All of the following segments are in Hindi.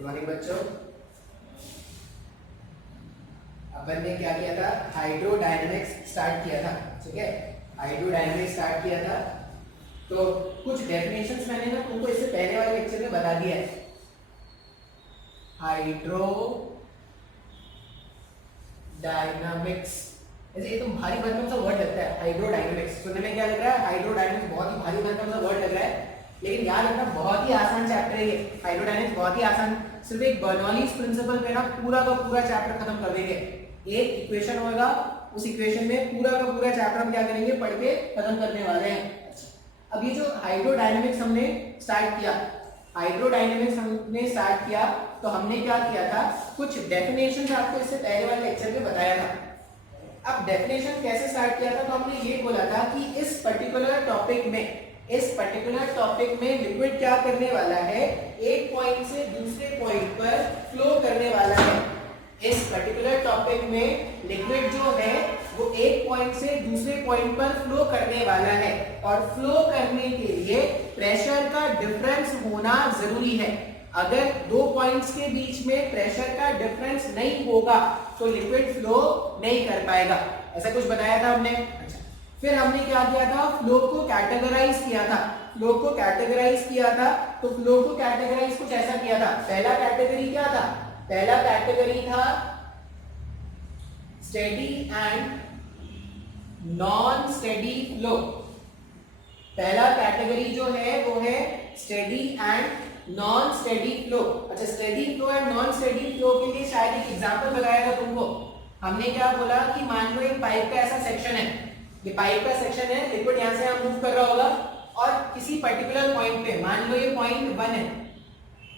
गुड मॉर्निंग बच्चों। अपन ने क्या किया था, हाइड्रोडायनेमिक्स स्टार्ट किया था। ठीक है, हाइड्रोडायनेमिक्स स्टार्ट किया था। तो कुछ डेफिनेशंस मैंने ना तुमको इससे पहले वाले लेक्चर में बता दिया है। हाइड्रोडायनामिक्स, ऐसे ये तो भारी भरकम सा वर्ड लगता है हाइड्रोडायनेमिक्स। सुनने में क्या लग रहा है, हाइड्रोडायनेमिक्स बहुत ही भारी भरकम सा वर्ड लग रहा है, लेकिन याद रखना बहुत ही आसान चैप्टर है ये। हाइड्रोडायनेमिक्स बहुत ही आसान, सिर्फ एक बर्नौलीज प्रिंसिपल पे ना पूरा का पूरा चैप्टर खत्म कर देंगे। एक इक्वेशन होगा, उस इक्वेशन में पूरा का पूरा चैप्टर हम क्या करेंगे, पढ़ के खत्म करने वाले हैं। अब ये जो हाइड्रोडायनेमिक्स हमने स्टार्ट किया, हाइड्रोडायनेमिक्स हमने स्टार्ट किया, तो हमने क्या किया था, कुछ डेफिनेशंस आपको इससे पहले वाले लेक्चर में बताया था। अब डेफिनेशन कैसे स्टार्ट किया था, तो हमने ये बोला था कि इस पर्टिकुलर टॉपिक में लिक्विड क्या करने वाला है, एक पॉइंट से दूसरे पॉइंट पर फ्लो करने वाला है। इस पर्टिकुलर टॉपिक में लिक्विड जो है वो एक पॉइंट से दूसरे पॉइंट पर फ्लो करने वाला है, और फ्लो करने के लिए प्रेशर का डिफरेंस होना जरूरी है। अगर दो पॉइंट्स के बीच में प्रेशर का डिफरेंस नहीं होगा तो लिक्विड फ्लो नहीं कर पाएगा। ऐसा कुछ बताया था हमने। अच्छा, फिर हमने क्या किया था, फ्लो को कैटेगराइज किया था। तो फ्लो को कैटेगराइज कुछ ऐसा किया था। पहला कैटेगरी क्या था, पहला कैटेगरी था steady and non steady flow. पहला कैटेगरी जो है वो है steady and non steady flow. अच्छा, steady flow and non steady flow के लिए शायद एक एग्जांपल बताया था तुमको। हमने क्या बोला कि मान लो एक पाइप का ऐसा सेक्शन है, ये पाइप का सेक्शन है, लिक्विड यहां से यहां मूव कर रहा होगा, और किसी पर्टिकुलर पॉइंट पे, मान लो ये पॉइंट 1 है,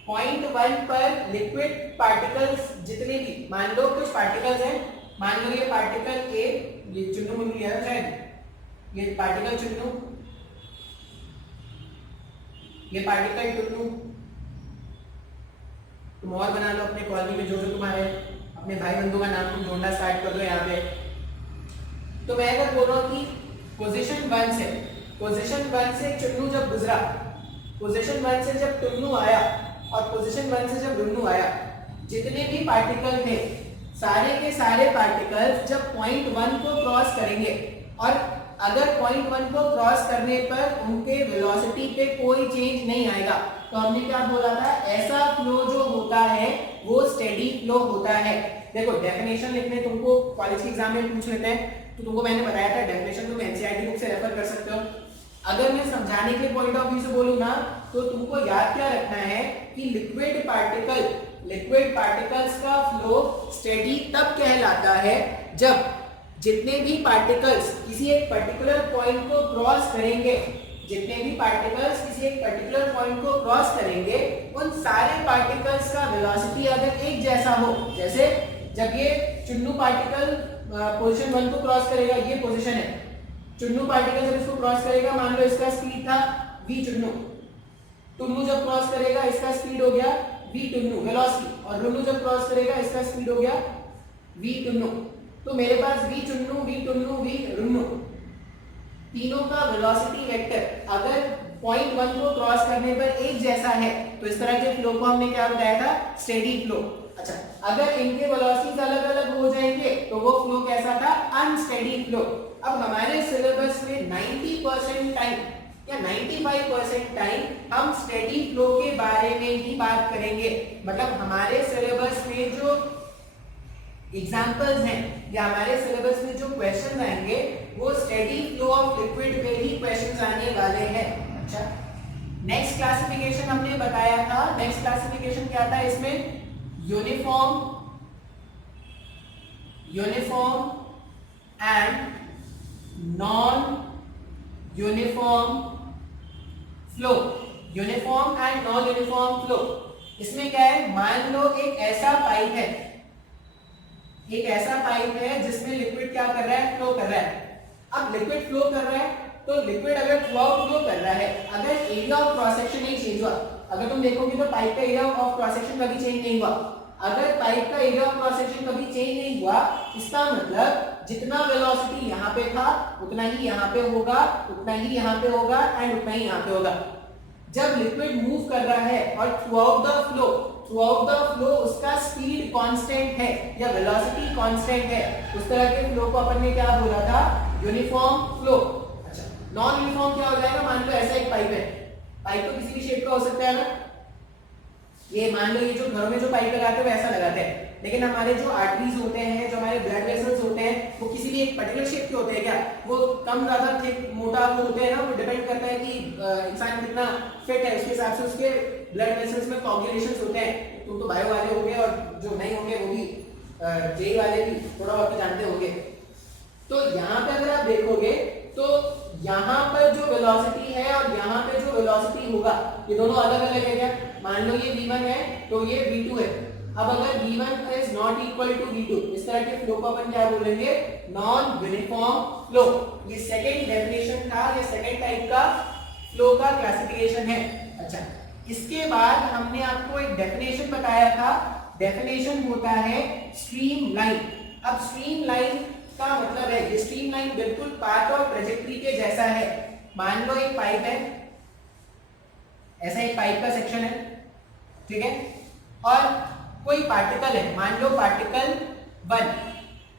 पॉइंट 1 पर लिक्विड पार्टिकल्स जितने भी, मान लो कुछ पार्टिकल्स हैं, मान लो ये पार्टिकल ए, ये चुन्नू मुन्नू लिया था शायद, ये पार्टिकल चुन्नू, ये पार्टिकल टुन्नू। तुम और बना लो अपने कॉलोनी में, जो जो तुम्हारे अपने भाई बंधु का नाम तुम ढूंढना स्टार्ट कर दो यहाँ पे। तो मैं अगर बोल रहा हूँ कि पोजीशन 1 से चुन्नू जब गुजरा, पोजीशन 1 से जब टुन्नू आया और पोजीशन 1 से जब टुन्नू आया, जितने भी पार्टिकल थे सारे के सारे पार्टिकल्स जब पॉइंट 1 को क्रॉस करेंगे, और अगर पॉइंट 1 को क्रॉस करने पर उनके वेलोसिटी पे कोई चेंज नहीं आएगा, तो हमने क्या बोला था, ऐसा फ्लो जो होता है वो स्टेडी फ्लो होता है। देखो डेफिनेशन लिखने तुमको कॉलेज के एग्जाम में पूछ लेते हैं, तो तुमको मैंने बताया था डेफिनेशन तुम एनसीईआरटी बुक से रेफर कर सकते हो। अगर मैं समझाने के पॉइंट ऑफ व्यू से बोलूं ना, तो तुमको याद क्या रखना है कि लिक्विड पार्टिकल्स का फ्लो स्टेडी तब कहलाता है जब जितने भी पार्टिकल्स किसी एक पर्टिकुलर पॉइंट को क्रॉस करेंगे, उन सारे पार्टिकल्स का वेलोसिटी अगर एक जैसा हो। जैसे जब ये चुन्नू पार्टिकल पोजीशन 1 को क्रॉस करेगा, ये पोजीशन है, चुन्नू पार्टिकल जब इसको क्रॉस करेगा, मान लो इसका स्पीड था v चुन्नू, टुन्नू जब क्रॉस करेगा इसका स्पीड हो गया v टुन्नू वेलोसिटी, और रुन्नू जब क्रॉस करेगा इसका स्पीड हो गया v टुन्नू। तो मेरे पास v टुन्नू v रुन्नू तीनों का वेलोसिटी वेक्टर अगर पॉइंट 1 को क्रॉस करने पर एक जैसा है, तो इस तरह के फ्लो को हमने क्या बताया था, स्टेडी फ्लो। अच्छा, अगर इनके वेलोसिटीज अलग अलग हो जाएंगे तो वो फ्लो कैसा था, अनस्टेडी फ्लो। अब हमारे सिलेबस में 90% टाइम या 95% टाइम हम स्टेडी फ्लो के बारे में ही बात करेंगे। मतलब हमारे सिलेबस में जो एग्जांपल्स हैं या हमारे सिलेबस में जो क्वेश्चन आएंगे वो स्टेडी फ्लो ऑफ लिक्विड में ही क्वेश्चंस आने वाले हैं। अच्छा, नेक्स्ट क्लासिफिकेशन हमने बताया था, नेक्स्ट क्लासिफिकेशन क्या था इसमें, uniform and non uniform flow. Uniform and non uniform flow, इसमें क्या है, मान लो एक ऐसा पाइप है जिसमें लिक्विड क्या कर रहा है, फ्लो कर रहा है। अब लिक्विड फ्लो कर रहा है, तो लिक्विड अगर थ्रू आउट फ्लो कर रहा है, अगर एरिया ऑफ क्रॉस सेक्शन नहीं चेंज हुआ, अगर तुम देखोगे तो पाइप का एरिया ऑफ क्रॉस सेक्शन कभी चेंज नहीं हुआ। अगर पाइप का एरिया ऑफ क्रॉस सेक्शन कभी चेंज नहीं हुआ, इसका मतलब जितना वेलोसिटी यहाँ पे था उतना ही यहाँ पे होगा, उतना ही यहाँ पे होगा एंड उतना ही यहाँ पे होगा। जब लिक्विड मूव कर रहा है और through out the flow through out the flow उसका स्पीड कांस्टेंट है या वेलोसिटी कांस्टेंट है, उस तरह के फ्लो को अपन ने क्या बोला था, यूनिफॉर्म फ्लो। अच्छा, नॉन यूनिफॉर्म क्या हो जाएगा, मान लो ऐसा एक पाइप है, पाइप तो किसी भी शेप का हो सकता है ना, ये मान लो ये जो घरों में जो पाइप लगाते हैं वैसा लगाते हैं, लेकिन हमारे जो आर्टरीज होते हैं, जो हमारे ब्लड वेसल्स होते हैं, वो किसी भी एक पर्टिकुलर शेप के होते हैं क्या, वो कम ज्यादा थिक मोटा वो होते हैं ना, वो डिपेंड करता है कि इंसान कितना फिट है, उसके हिसाब से उसके ब्लड वेसल्स में कोagulations होते हैं। तुम तो बायो वाले होंगे और जो नहीं होंगे वो भी जेई वाले भी थोड़ा बहुत जानते होंगे। तो यहाँ पे अगर आप देखोगे तो यहाँ पर जो वेलोसिटी है और यहाँ पे जो वेलोसिटी होगा ये दोनों अलग अलग है क्या, मान लो ये v1 है तो ये v2 है। अब अगर v1 is not equal to v2, इस तरह के फ्लो को अपन क्या बोलेंगे, नॉन यूनिफॉर्म फ्लो। ये सेकंड डेफिनेशन था, ये सेकंड टाइप का फ्लो का क्लासिफिकेशन है। अच्छा, इसके बाद हमने आपको एक डेफिनेशन बताया था, डेफिनेशन होता है स्ट्रीम लाइन। अब स्ट्रीम लाइन का मतलब है, ये स्ट्रीम लाइन बिल्कुल पाथ और ट्रेजेक्टरी के जैसा है। मान लो एक पाइप है, ऐसा एक पाइप का सेक्शन है, ठीक है, और कोई पार्टिकल है, मान लो पार्टिकल 1,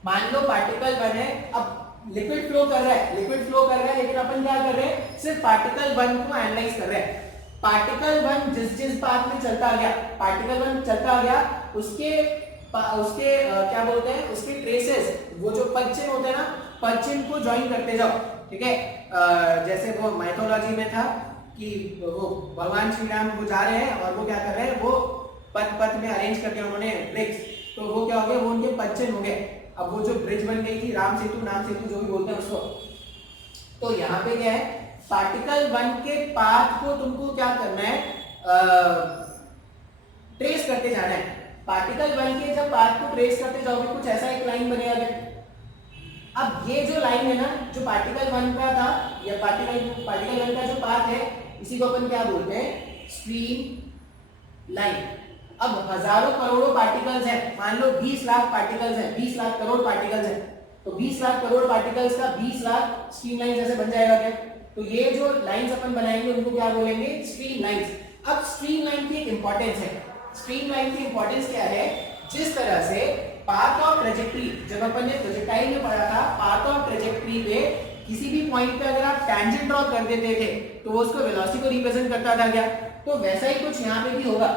मान लो पार्टिकल 1 है। अब लिक्विड फ्लो कर रहा है, लिक्विड फ्लो कर रहा है, लेकिन अपन क्या कर रहे हैं, सिर्फ पार्टिकल 1 को एनालाइज कर रहे हैं। पार्टिकल 1 जिस जिस पाथ में चलता गया, पार्टिकल 1 चलता गया, उसके क्या बोलते हैं, उसके ट्रेसेस, वो जो पद चिन्ह होते हैं ना, पद चिन्ह को ज्वाइन करते जाओ, ठीक है। जैसे वो माइथोलॉजी में था कि वो भगवान श्री राम वो जा रहे हैं और वो क्या कर रहे हैं, वो पद पद में अरेंज करके उन्होंने ब्रिक्स, तो वो क्या हो गया, वो उनके पद चिन्ह हो गए। अब वो जो ब्रिज बन गई थी, राम सेतु, नाम सेतु जो भी बोलते हैं उसको, तो यहाँ पे क्या है, पार्टिकल 1 के पाथ को तुमको क्या करना है, ट्रेस करते जाना है। पार्टिकल 1 के जब पाथ को ट्रेस करते जाओगे कुछ ऐसा एक लाइन बनेगा। अब ये जो लाइन है ना, जो पार्टिकल 1 का था, या पार्टिकल 1 का जो पाथ है, इसी को अपन क्या बोलते हैं, स्ट्रीम लाइन। अब हजारों करोड़ों पार्टिकल्स हैं, मान लो 20 लाख पार्टिकल्स हैं, 20 लाख करोड़ पार्टिकल्स हैं, तो 20 लाख करोड़ पार्टिकल्स का 20 लाख स्ट्रीम लाइन जैसे बन जाएगा क्या। तो ये जो लाइंस अपन बनाएंगे उनको क्या बोलेंगे, स्ट्रीम लाइंस। अब स्ट्रीम लाइन की एक इंपॉर्टेंस है, स्ट्रीम लाइन की इंपॉर्टेंस क्या है, जिस तरह से पाथ ऑफ ट्रेजेक्टरी, जब अपन ने प्रोजेक्टाइल में पढ़ा था, पाथ ऑफ ट्रेजेक्टरी पे किसी भी पॉइंट पे अगर आप टेंजेंट ड्रॉ कर देते थे तो वो उसको वेलोसिटी को रिप्रेजेंट करता था क्या, तो वैसा ही कुछ यहाँ पे भी होगा।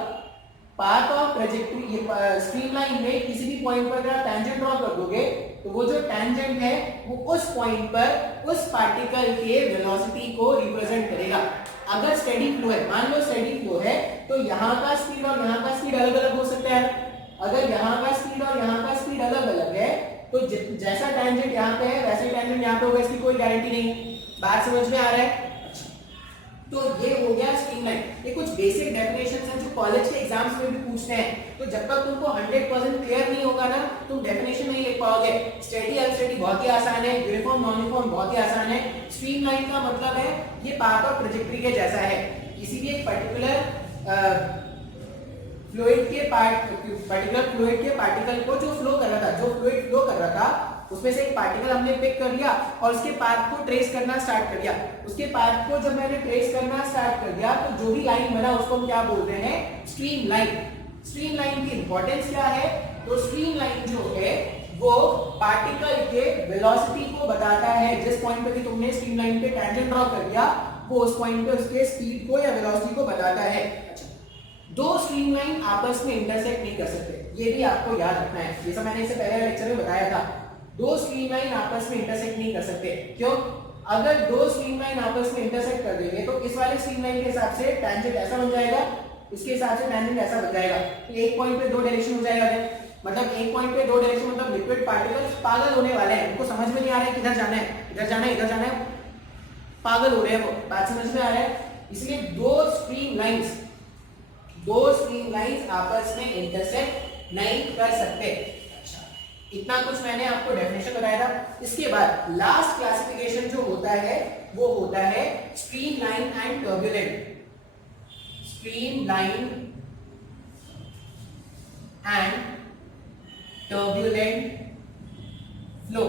पाथ ऑफ ट्रेजेक्टरी, ये स्ट्रीम लाइन में किसी भी पॉइंट पर अगर आप टेंजेंट ड्रॉ कर दोगे तो वो जो टेंजेंट है वो उस पॉइंट पर उस पार्टिकल के वेलोसिटी को रिप्रेजेंट करेगा। अगर स्टेडी फ्लो है, मान लो स्टेडी फ्लो है, तो यहाँ का स्पीड और यहाँ का स्पीड अलग अलग हो सकता है। अगर यहाँ का स्पीड और यहाँ का स्पीड अलग अलग है तो जैसा टेंजेंट यहाँ पे है वैसे ही टेंजेंट यहाँ पे होगा, इसकी कोई गारंटी नहीं। बात समझ में आ रहा है। तो ये हो गया स्ट्रीम लाइन। ये कुछ बेसिक डेफिनेशंस हैं जो कॉलेज के एग्जाम्स में भी पूछते हैं, तो जब तक तुमको 100% क्लियर नहीं होगा ना, तुम डेफिनेशन नहीं लिख पाओगे। स्टेडी अनस्टेडी बहुत ही आसान है, यूनिफॉर्म नॉन यूनिफॉर्म बहुत ही आसान है। स्ट्रीम लाइन का मतलब है ये पाथ और ट्रेजेक्टरी के जैसा है। किसी भी एक पर्टिकुलर फ्लूइड के पार्टिकल को जो फ्लो कर रहा था, जो फ्लूइड फ्लो कर रहा था, उसमें से एक पार्टिकल हमने पिक कर लिया और उसके पाथ को ट्रेस करना स्टार्ट कर दिया। उसके पाथ को जब मैंने ट्रेस करना स्टार्ट कर दिया तो जो भी लाइन बना उसको हम क्या बोलते हैं, स्ट्रीम लाइन। स्ट्रीम लाइन की इंपॉर्टेंस क्या है, तो स्ट्रीम लाइन जो है वो पार्टिकल के वेलोसिटी को बताता है। जिस पॉइंट पे भी तुमने स्ट्रीम लाइन पे टेंजेंट ड्रॉ कर दिया वो उस पॉइंट पे उसके स्पीड को या वेलोसिटी को बताता है। दो स्ट्रीम लाइन आपस में इंटरसेक्ट नहीं कर सकते, ये भी आपको याद रखना है। जैसा मैंने इससे पहले लेक्चर में बताया था, दो स्ट्रीम लाइन आपस में इंटरसेक्ट नहीं कर सकते। क्यों? अगर दो स्ट्रीम लाइन आपस में इंटरसेक्ट कर देंगे तो इस वाले स्ट्रीम लाइन के हिसाब से टेंजेंट ऐसा बन जाएगा, इसके हिसाब से टेंजेंट ऐसा बन जाएगा। तो एक पॉइंट पे दो डायरेक्शन हो जाएगा। मतलब एक पॉइंट पे दो डायरेक्शन, मतलब लिक्विड पार्टिकल्स पागल होने वाले हैं, उनको समझ में नहीं आ रहा है किधर जाना है, इधर जाना है, इधर जाना है, पागल हो रहे हैं वो। बात समझ में आ रहा है? इसलिए दो स्ट्रीम लाइंस आपस में इंटरसेक्ट नहीं कर सकते। अच्छा, इतना कुछ मैंने आपको डेफिनेशन बताया था। इसके बाद लास्ट क्लासिफिकेशन जो होता है वो होता है stream line and turbulent. Stream line and turbulent flow.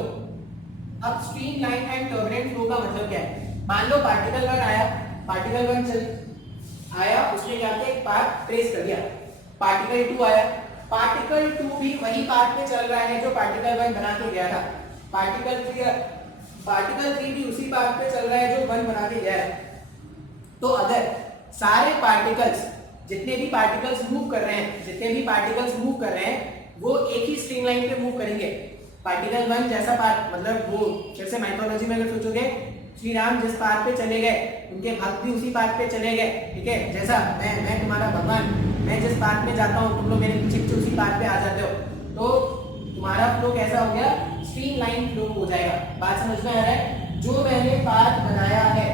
अब stream line and turbulent flow का मतलब क्या है? मान लो पार्टिकल 1 आया, पार्टिकल 1 चल आया, उसने क्या किया, एक पाथ ट्रेस कर दिया। पार्टिकल 2 आया, पार्टिकल 2 भी वही पाथ पे चल रहा है जो पार्टिकल 1 बना के गया था, पार्टिकल 3 भी उसी पाथ पे चल रहा है जो 1 बना के गया है। तो अगर सारे पार्टिकल्स, जितने भी पार्टिकल्स मूव कर रहे हैं वो एक ही स्ट्रीमलाइन पे मूव करेंगे। पार्टिकल 1 जैसा पाथ, मतलब वो जैसे माइथोलॉजी में अगर सोचोगे श्री राम जिस पाथ पे चले गए उनके भक्त भी उसी पाथ पे चले गए, ठीक है। जैसा मैं तुम्हारा भगवान, मैं जिस पाथ में जाता हूँ तुम लोग मेरे पीछे पीछे उसी पाथ पे आ जाते हो, तो तुम्हारा फ्लो कैसा हो गया, स्ट्रीमलाइन फ्लो हो जाएगा। बात समझ में आ रहा है? जो मैंने पाथ बनाया है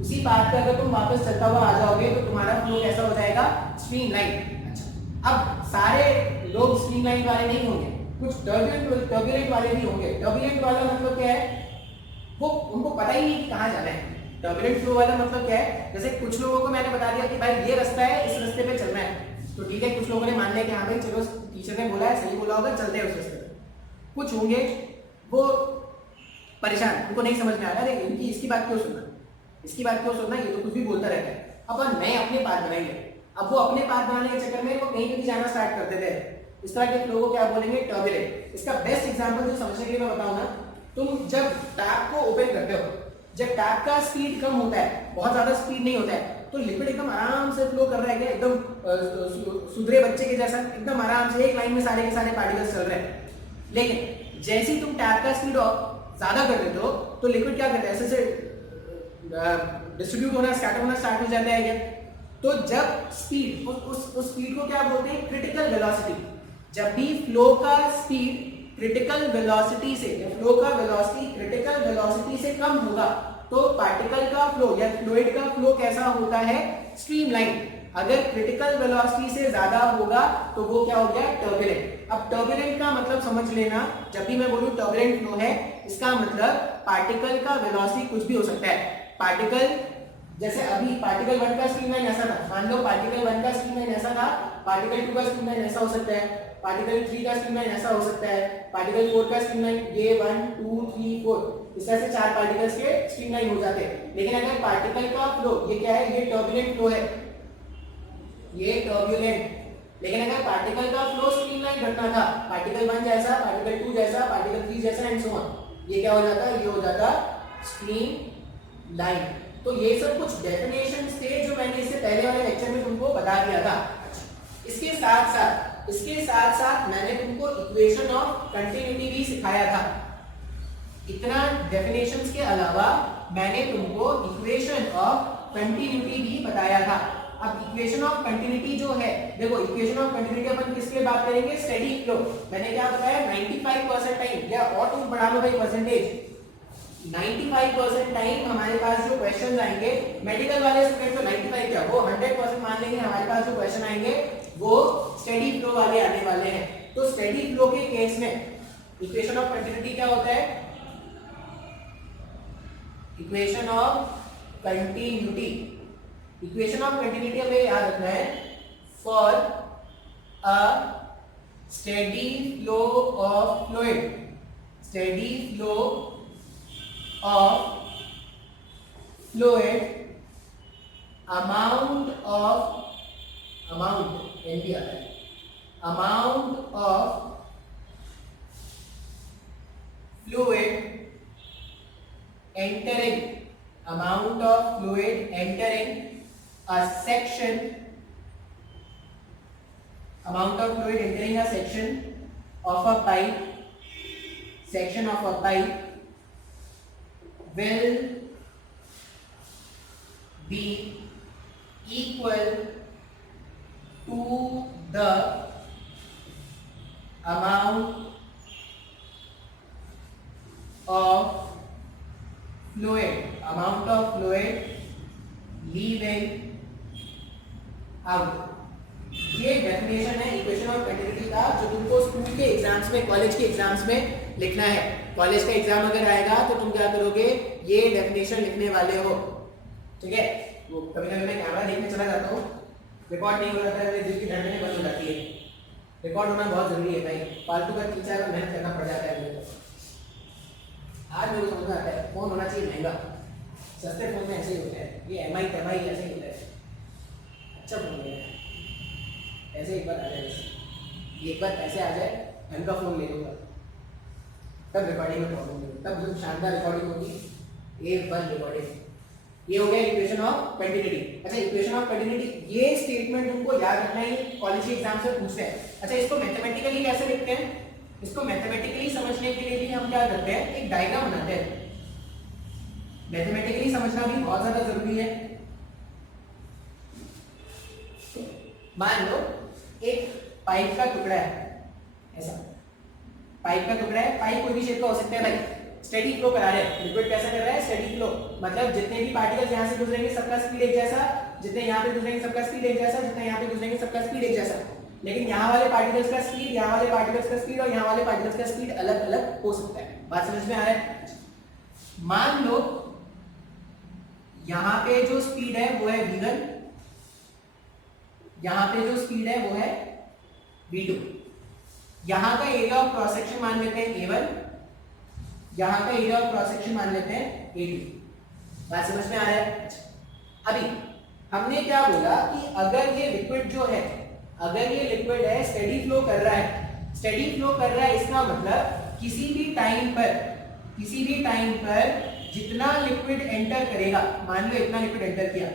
उसी पाथ पे अगर तुम वापस चलता हुआ आ जाओगे तो तुम्हारा फ्लो कैसा हो जाएगा, स्ट्रीमलाइन। अच्छा, अब सारे लोग स्ट्रीमलाइन वाले नहीं होंगे, कुछ टर्बुलेंट वाले भी होंगे। टर्बुलेंट वाला मतलब क्या है, वो उनको पता ही नहीं कि कहाँ जाना है। टर्बुलेंट फ्लो वाला मतलब क्या है, जैसे कुछ लोगों को मैंने बता दिया कि भाई ये रास्ता है, इस रास्ते पे चलना है, तो ठीक है, कुछ लोगों ने मान लिया कि हाँ भाई चलो टीचर ने बोला है, सही बोला होगा, चलते हैं उस रास्ते पे। कुछ होंगे वो परेशान, उनको नहीं समझ में आ रहा है इनकी इसकी बात क्यों सुनना, इसकी बात क्यों सुनना, ये तो कुछ भी बोलता रहता है। अपन नए अपने पाथ बनाएंगे, अब वो अपने पाथ बनाने के चक्कर में वो कहीं पे भी जाना स्टार्ट कर देते हैं। इस तरह के फ्लो को क्या बोलेंगे, टर्बुलेंट। इसका बेस्ट एग्जांपल जो समझने के लिए मैं बताऊं ना, तुम जब टैप को ओपन करते हो, जब टैप का स्पीड कम होता है, बहुत ज्यादा स्पीड नहीं होता है, तो लिक्विड एकदम आराम से फ्लो कर रहा है, क्या एकदम सुधरे बच्चे के जैसा एकदम आराम से एक लाइन में सारे के सारे पार्टिकल्स चल रहे हैं। लेकिन जैसे ही तुम टैप का स्पीड ज्यादा कर देते हो तो लिक्विड क्या करता है, ऐसे डिस्ट्रीब्यूट होना, स्कैटर होना स्टार्ट हो जाता है क्या। तो जब स्पीड, उस स्पीड को क्या बोलते हैं, क्रिटिकल वेलोसिटी। जब भी फ्लो का स्पीड क्रिटिकल वेलोसिटी से, फ्लो का वेलोसिटी क्रिटिकल वेलोसिटी से कम होगा तो पार्टिकल का फ्लो या फ्लूइड का फ्लो कैसा होता है, स्ट्रीमलाइन। अगर क्रिटिकल वेलोसिटी से ज्यादा होगा तो वो क्या हो गया, टर्बुलेंट। अब टर्बुलेंट का मतलब समझ लेना, जब भी मैं बोलूं टर्बुलेंट फ्लो है, इसका मतलब पार्टिकल का वेलोसिटी कुछ भी हो सकता है। पार्टिकल, जैसे अभी पार्टिकल 1 का स्ट्रीमलाइन ऐसा था, मान लो पार्टिकल 1 का स्ट्रीमलाइन ऐसा था, पार्टिकल 2 का स्ट्रीमलाइन ऐसा हो सकता है, पार्टिकल 3 का स्ट्रीमलाइन ऐसा हो सकता है, पार्टिकल 4 का स्ट्रीमलाइन ये 1 2 3 4 इस तरह से 4 पार्टिकल्स के स्ट्रीमलाइन हो जाते हैं। लेकिन अगर पार्टिकल का फ्लो, ये क्या है, ये टर्बुलेंट फ्लो है, ये टर्बुलेंट। लेकिन अगर पार्टिकल का फ्लो स्ट्रीमलाइन रखना था, पार्टिकल 1 जैसा, पार्टिकल 2 जैसा, पार्टिकल 3 जैसा एंड सो ऑन, ये क्या हो जाता, ये हो जाता स्ट्रीमलाइन। तो ये सब कुछ डेफिनेशंस थे जो मैंने इससे पहले वाले लेक्चर में तुमको बता दिया था। इसके साथ साथ मैंने तुमको इक्वेशन ऑफ कंटिन्यूटी भी सिखाया था। इतना डेफिनेशंस के अलावा मैंने तुमको इक्वेशन ऑफ कंटिन्यूटी भी बताया था। अब इक्वेशन ऑफ कंटिन्यूटी जो है, देखो इक्वेशन ऑफ कंटिन्यूटी अपन किसके बात करेंगे, स्टेडी फ्लो। मैंने क्या बताया, 95% टाइम, या और तुम बढ़ा लो भाई परसेंटेज, 95% टाइम हमारे पास जो क्वेश्चन आएंगे, मेडिकल वाले स्टूडेंट तो 95 क्या, वो 100% मान लेंगे, हमारे पास जो क्वेश्चन आएंगे वो स्टेडी फ्लो वाले आने वाले हैं। तो स्टेडी फ्लो के केस में इक्वेशन ऑफ कंटिन्यूटी क्या होता है, equation of continuity, equation of continuity हमें याद रखना है, for a steady flow of fluid, steady flow of fluid, amount NP आता है, amount of fluid entering, amount of fluid entering a section, amount of fluid entering a section of a pipe, section of a pipe will be equal to the amount of fluid leaving out। ये डेफिनेशन है इक्वेशन ऑफ कंटिन्यूटी का, जो तुमको स्कूल के एग्जाम्स में, कॉलेज के एग्जाम्स में लिखना है। कॉलेज का एग्जाम अगर आएगा तो तुम क्या करोगे, ये डेफिनेशन लिखने वाले हो, ठीक है। वो कभी कभी मैं कैमरा देखने चला जाता हूँ, रिकॉर्ड नहीं हो रहा है, दिल की धड़कनें बंद हो जाती है। रिकॉर्ड होना बहुत जरूरी है भाई, फालतू का खींचा कर मेहनत करना पड़ जाता है मेरे को। आज मेरे को समझ में आता है, फोन होना चाहिए महंगा, सस्ते फोन में ऐसे ही होता है, ये MI ऐसे ही होता है, अच्छा फोन है, ऐसे एक बार आ जाए, एक बार ऐसे आ जाए, ढंग का फोन ले लो तब रिकॉर्डिंग में प्रॉब्लम होगी, तब जो शानदार रिकॉर्डिंग होगी। एक बार रिकॉर्डिंग, ये हो गया इक्वेशन ऑफ कंटिन्यूटी। अच्छा, इक्वेशन ऑफ कंटिन्यूटी, ये स्टेटमेंट तुमको याद रखना है, कॉलेज के एग्जाम से पूछते हैं। अच्छा, इसको मैथमेटिकली कैसे लिखते हैं? इसको मैथमेटिकली समझने के लिए भी हम क्या करते हैं, एक डायग्राम बनाते हैं। मैथमेटिकली समझना भी बहुत ज्यादा जरूरी है। मान लो एक पाइप का टुकड़ा है, ऐसा पाइप का टुकड़ा है, पाइप कोई भी शेप का हो सकता है भाई, स्टेडी फ्लो करा रहे हैं, लिक्विड कैसा कर रहा है, स्टेडी फ्लो, मतलब जितने भी पार्टिकल्स यहां से गुजरेंगे सबका स्पीड एक जैसा, जितने यहां पे गुजरेंगे सबका स्पीड एक जैसा, जितने यहां पे गुजरेंगे सबका स्पीड एक जैसा। लेकिन यहां वाले पार्टिकल्स का स्पीड, यहां वाले पार्टिकल्स का स्पीड और यहां वाले पार्टिकल्स का स्पीड अलग अलग हो सकता है। बात समझ में आ रहा है? मान लो यहां पे जो स्पीड है वो है v1, यहां पे जो स्पीड है वो है v2, यहां का एरिया ऑफ क्रॉस सेक्शन मान लेते हैं a1, यहां का एरिया ऑफ क्रॉस सेक्शन मान लेते हैं a2। बात समझ में आ रहा है? अभी हमने क्या बोला कि अगर ये लिक्विड जो है, अगर ये लिक्विड है स्टेडी फ्लो कर रहा है, स्टेडी फ्लो कर रहा है, इसका मतलब किसी भी टाइम पर जितना लिक्विड एंटर करेगा, मान लो इतना लिक्विड एंटर किया,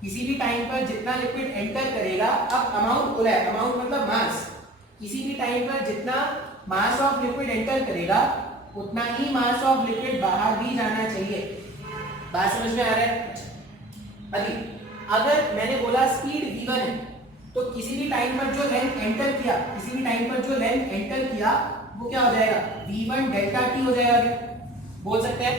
किसी भी टाइम पर जितना लिक्विड एंटर करेगा, अब अमाउंट बोला है, अमाउंट मतलब मास, किसी भी टाइम पर जितना मास ऑफ लिक्विड एंटर करेगा उतना ही मास ऑफ लिक्विड बाहर भी जाना चाहिए। बात समझ में आ रहा है? अभी अगर मैंने बोला स्पीड v1 है, तो किसी भी टाइम पर जो लेंथ एंटर किया, किसी भी टाइम पर जो लेंथ एंटर किया वो क्या हो जाएगा, v1 डेल्टा t हो जाएगा। बोल सकते हैं,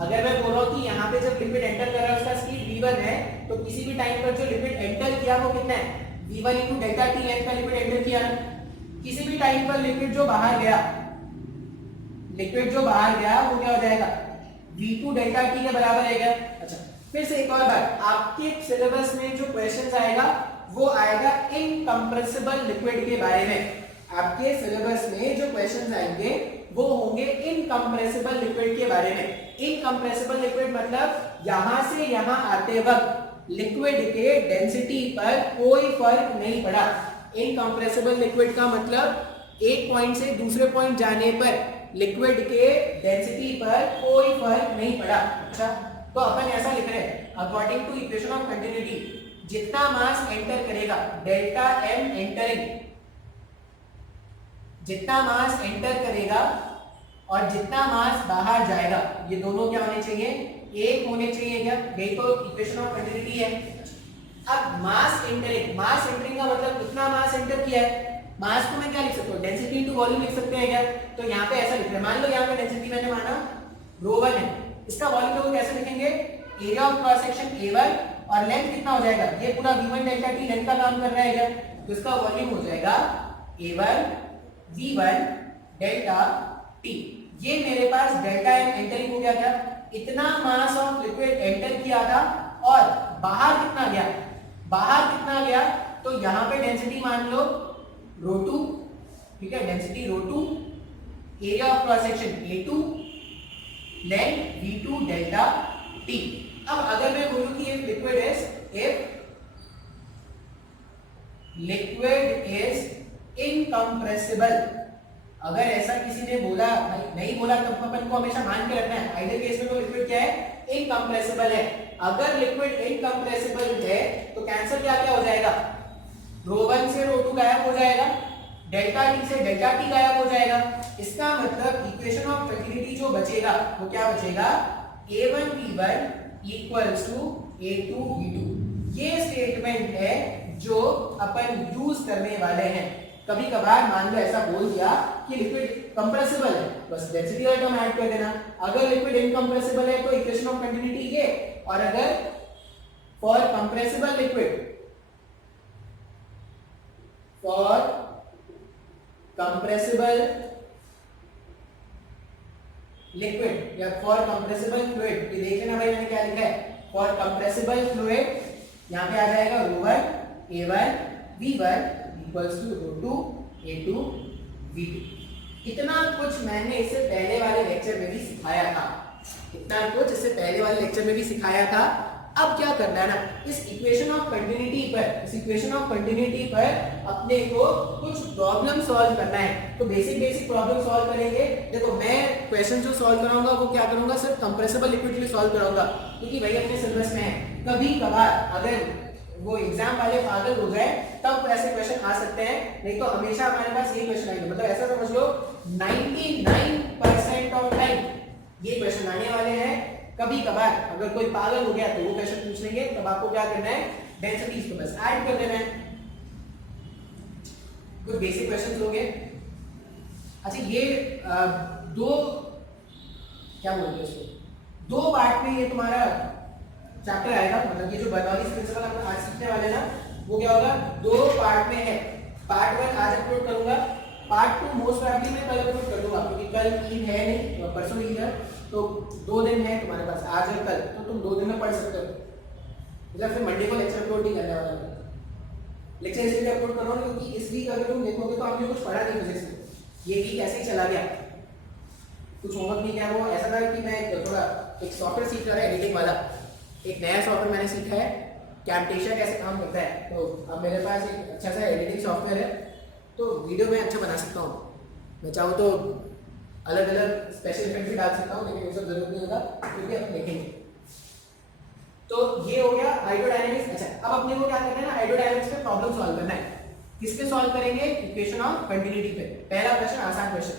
अगर मैं बोल रहा हूं कि यहाँ पे जब लिक्विड एंटर कर रहा है उसका स्पीड v1 है, तो किसी भी टाइम पर जो लिक्विड एंटर किया वो कितना है, v1 into delta t length का लिक्विड एंटर किया। किसी भी टाइम पर लिक्विड जो बाहर गया, लिक्विड जो बाहर गया वो क्या हो जाएगा, v2 डेल्टा t के बराबर आएगा। अच्छा, फिर से एक और बात, आपके सिलेबस में जो क्वेश्चंस आएगा वो आएगा इनकंप्रेसिबल लिक्विड के बारे में। आपके सिलेबस में जो क्वेश्चंस आएंगे वो होंगे इनकंप्रेसिबल लिक्विड के बारे में। इनकंप्रेसिबल लिक्विड मतलब यहां से यहां आते वक्त लिक्विड के डेंसिटी पर कोई फर्क नहीं पड़ा। इनकंप्रेसिबल लिक्विड का मतलब एक पॉइंट से दूसरे पॉइंट जाने पर लिक्विड के डेंसिटी पर कोई फर्क नहीं पड़ा। अच्छा, तो अपन ऐसा लिख रहे हैं, according to equation of continuity, जितना मास एंटर करेगा, डेल्टा m एंटरिंग, जितना मास एंटर करेगा और जितना मास बाहर जाएगा, ये दोनों क्या होने चाहिए, एक होने चाहिए। क्या, यही तो इक्वेशन ऑफ कंटिन्यूटी है। अब मास एंटरिंग, मास एंटरिंग का मतलब कितना मास एंटर किया है। मास को मैं क्या लिख सकता हूँ, डेंसिटी इनटू वॉल्यूम लिख सकते हैं क्या। तो यहाँ पे ऐसा लिख रहे हैं, मान लो यहाँ पे डेंसिटी मैंने माना ρ1 है, इसका वॉल्यूम लोग कैसे लिखेंगे, area of cross section a1 और लेंथ कितना हो जाएगा, ये पूरा v1 डेल्टा t लेंथ का काम कर रहा है क्या, तो इसका वॉल्यूम हो जाएगा a1 v1 डेल्टा t। ये मेरे पास डेल्टा m एंटरिंग हो गया क्या, इतना मास ऑफ लिक्विड एंटर किया था और बाहर कितना गया, बाहर कितना गया, तो यहाँ पे डेंसिटी मान लो ρ2, ठीक है, density ρ2, area of cross section a2, length v2 delta t। अब अगर मैं बोलूं कि if liquid is incompressible, अगर ऐसा किसी ने बोला, नहीं बोला, तब अपन को हमेशा मान के रखना है, आइडल केस में तो लिक्विड क्या है, इनकंप्रेसिबल है। अगर लिक्विड इनकंप्रेसिबल है तो कैंसिल क्या क्या हो जाएगा, ρ1 से ρ2 गायब हो जाएगा, डेल्टा t से डेल्टा t गायब हो जाएगा। इसका मतलब इक्वेशन ऑफ कंटिन्यूटी जो बचेगा वो क्या बचेगा, a1 v1 equals to a2 v2। ये स्टेटमेंट है जो अपन यूज करने वाले हैं। कभी कभार मान लो ऐसा बोल दिया कि लिक्विड कंप्रेसिबल है, बस डेंसिटी का टर्म ऐड कर देना। अगर लिक्विड इनकंप्रेसिबल है तो इक्वेशन ऑफ कंटिन्यूटी ये, और अगर for compressible liquid, for compressible liquid या फॉर कंप्रेसिबल फ्लूइड, ये देख लेना भाई मैंने क्या लिखा है, फॉर कंप्रेसिबल फ्लूइड यहाँ पे आ जाएगा ρ1 a1 v1 equals to ρ2 a2 v2। इतना कुछ मैंने इससे पहले वाले लेक्चर में भी सिखाया था, इतना कुछ इससे पहले वाले लेक्चर में भी सिखाया था। अब क्या करना है ना, इस इक्वेशन ऑफ कंटिन्यूटी पर अपने को कुछ प्रॉब्लम सॉल्व करना है। तो बेसिक प्रॉब्लम सॉल्व करेंगे। देखो मैं क्वेश्चन जो सॉल्व कराऊंगा वो क्या करूंगा, सिर्फ कंप्रेसिबल लिक्विड के लिए सॉल्व कराऊंगा, क्योंकि वही अपने सिलेबस में है। कभी कभार अगर वो एग्जाम वाले पागल हो जाए तब ऐसे क्वेश्चन आ सकते हैं, नहीं तो हमेशा हमारे पास ये क्वेश्चन आएंगे। मतलब ऐसा समझ लो 99% ऑफ टाइम ये क्वेश्चन आने वाले हैं। कभी कभार अगर कोई पागल हो गया तो वो क्वेश्चन पूछ लेंगे, तब आपको क्या करना है, डेंसिटीज को बस ऐड कर देना है। कुछ बेसिक क्वेश्चंस हो गए। अच्छा ये दो क्या बोलते हैं इसको, दो पार्ट में ये तुम्हारा चैप्टर आएगा। मतलब ये जो बर्नौलीज प्रिंसिपल हम आज सीखने वाले ना, वो क्या होगा, दो पार्ट में है। पार्ट 1 आज अपलोड करूंगा, पार्ट 2 मोस्ट प्रोबेबली मैं कल अपलोड कर दूंगा, क्योंकि कल ईद है नहीं, परसों ईद है, तो 2 दिन है तुम्हारे पास, आज और कल, तो तुम 2 दिन में पढ़ सकते हो। मतलब फिर मंडे को लेक्चर अपलोड नहीं करने वाला हूं। लेक्चर इसलिए अपलोड कर रहा हूं क्योंकि इस वीक अगर तुम देखोगे तो आपने कुछ पढ़ा नहीं फिजिक्स में, ये वीक ऐसे ही चला गया, कुछ होमवर्क नहीं किया। वो ऐसा था कि मैं थोड़ा एक सॉफ्टवेयर सीख रहा था एडिटिंग वाला, एक नया सॉफ्टवेयर मैंने सीखा है, कैमटेशिया कैसे काम करता है। तो अब मेरे पास एक अच्छा सा एडिटिंग सॉफ्टवेयर है, तो वीडियो में अच्छा बना सकता हूँ। मैं चाहूँ तो अलग अलग स्पेशल इफेक्ट भी डाल सकता हूँ, लेकिन ये सब जरूरत नहीं होगा क्योंकि अपन देखेंगे। तो ये हो गया हाइड्रोडायनामिक्स। अच्छा अब अपने को क्या करना है ना, हाइड्रोडायनामिक्स पे प्रॉब्लम सॉल्व करना है। किस पे सॉल्व करेंगे, इक्वेशन ऑफ कंटिन्यूटी पे। पहला क्वेश्चन आसान क्वेश्चन,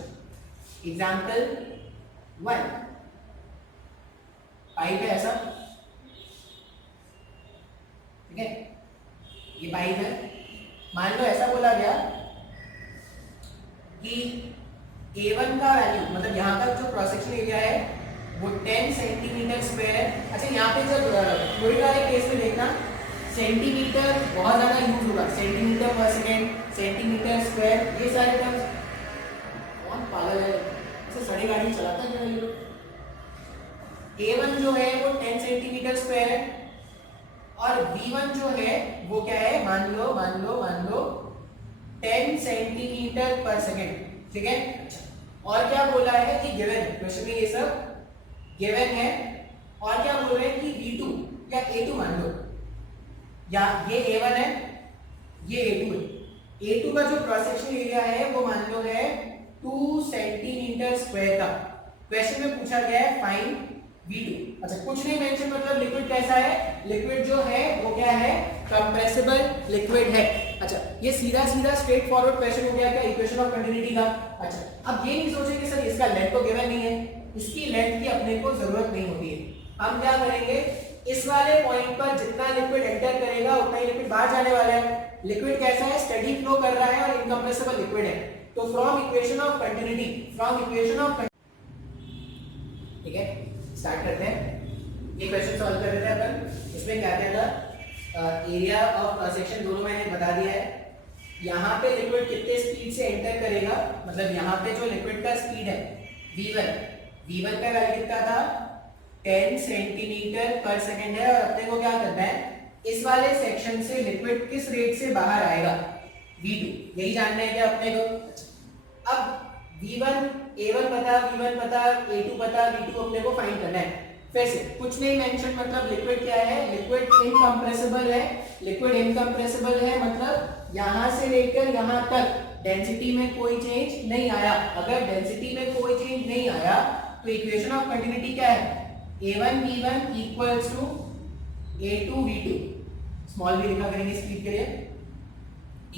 एग्जांपल 1, पाइप है ऐसा, ठीक है, ये पाइप है। मान लो ऐसा बोला गया कि A1 का वैल्यू, मतलब यहाँ का जो क्रॉस सेक्शन एरिया है वो 10 सेंटीमीटर स्क्वायर है। अच्छा यहाँ पे जब फ्लूइड वाले केस में देखना, सेंटीमीटर बहुत ज्यादा यूज होगा, सेंटीमीटर पर सेकेंड, सेंटीमीटर स्क्वायर, ये सारे टर्म्स। कौन पागल है ऐसे सड़े गाड़ी चलाता है ये लोग। A1 जो है वो 10 सेंटीमीटर स्क्वायर है, और V1 जो है वो क्या है, मान लो 10 सेंटीमीटर पर सेकेंड, ठीक है। अच्छा और क्या बोला है कि गिवन है, क्वेश्चन में ये सब गिवन है। और क्या बोल रहे हैं कि V2 या A2 मान लो, या ये A1 है, ये A2 है। A2 का जो क्रॉस सेक्शन एरिया है वो मान लो है 2 सेंटीमीटर स्क्वायर का। क्वेश्चन में पूछा गया है फाइंड V2। अच्छा कुछ नहीं मेंशन, मतलब लिक्विड कैसा है, लिक्विड जो है वो क्या है, कंप्रेसिबल लिक्विड है। अच्छा ये सीधा स्ट्रेट फॉरवर्ड क्वेश्चन हो गया क्या, इक्वेशन ऑफ कंटिन्यूटी का। अच्छा अब ये नहीं सोचेंगे सर इसका लेंथ तो गिवन नहीं है, इसकी लेंथ की अपने को जरूरत नहीं होती है। हम क्या करेंगे, इस वाले पॉइंट पर जितना लिक्विड एंटर करेगा उतना ही लिक्विड बाहर जाने वाला है। लिक्विड कैसा है, स्टेडी फ्लो कर रहा है और इनकंप्रेसिबल लिक्विड है। तो फ्रॉम इक्वेशन ऑफ कंटिन्यूटी, ठीक है स्टार्ट करते हैं। ये क्वेश्चन सॉल्व कर रहे थे अपन, इसमें क्या क्या था, एरिया ऑफ सेक्शन दोनों मैंने बता दिया है। यहाँ पे लिक्विड कितने स्पीड से एंटर करेगा, मतलब यहाँ पे जो लिक्विड का स्पीड है V1 का वैल्यू कितना था, 10 सेंटीमीटर पर सेकेंड है। और अपने को क्या करना है, इस वाले सेक्शन से लिक्विड किस रेट से बाहर आएगा, V2, यही जानना है क्या अपने को। अब V1 A1 पता, V1 पता, A2 पता, V2 अपने को फाइंड करना है। फिर से कुछ नहीं मेंशन, मतलब लिक्विड क्या है, लिक्विड इनकंप्रेसिबल है। लिक्विड इनकंप्रेसिबल है मतलब यहां से लेकर यहां तक डेंसिटी में कोई चेंज नहीं आया। अगर डेंसिटी में कोई चेंज नहीं आया तो इक्वेशन ऑफ कंटिन्यूटी क्या है, A1 V1 equals to A2 V2, small v लिखा करेंगे स्पीड के लिए,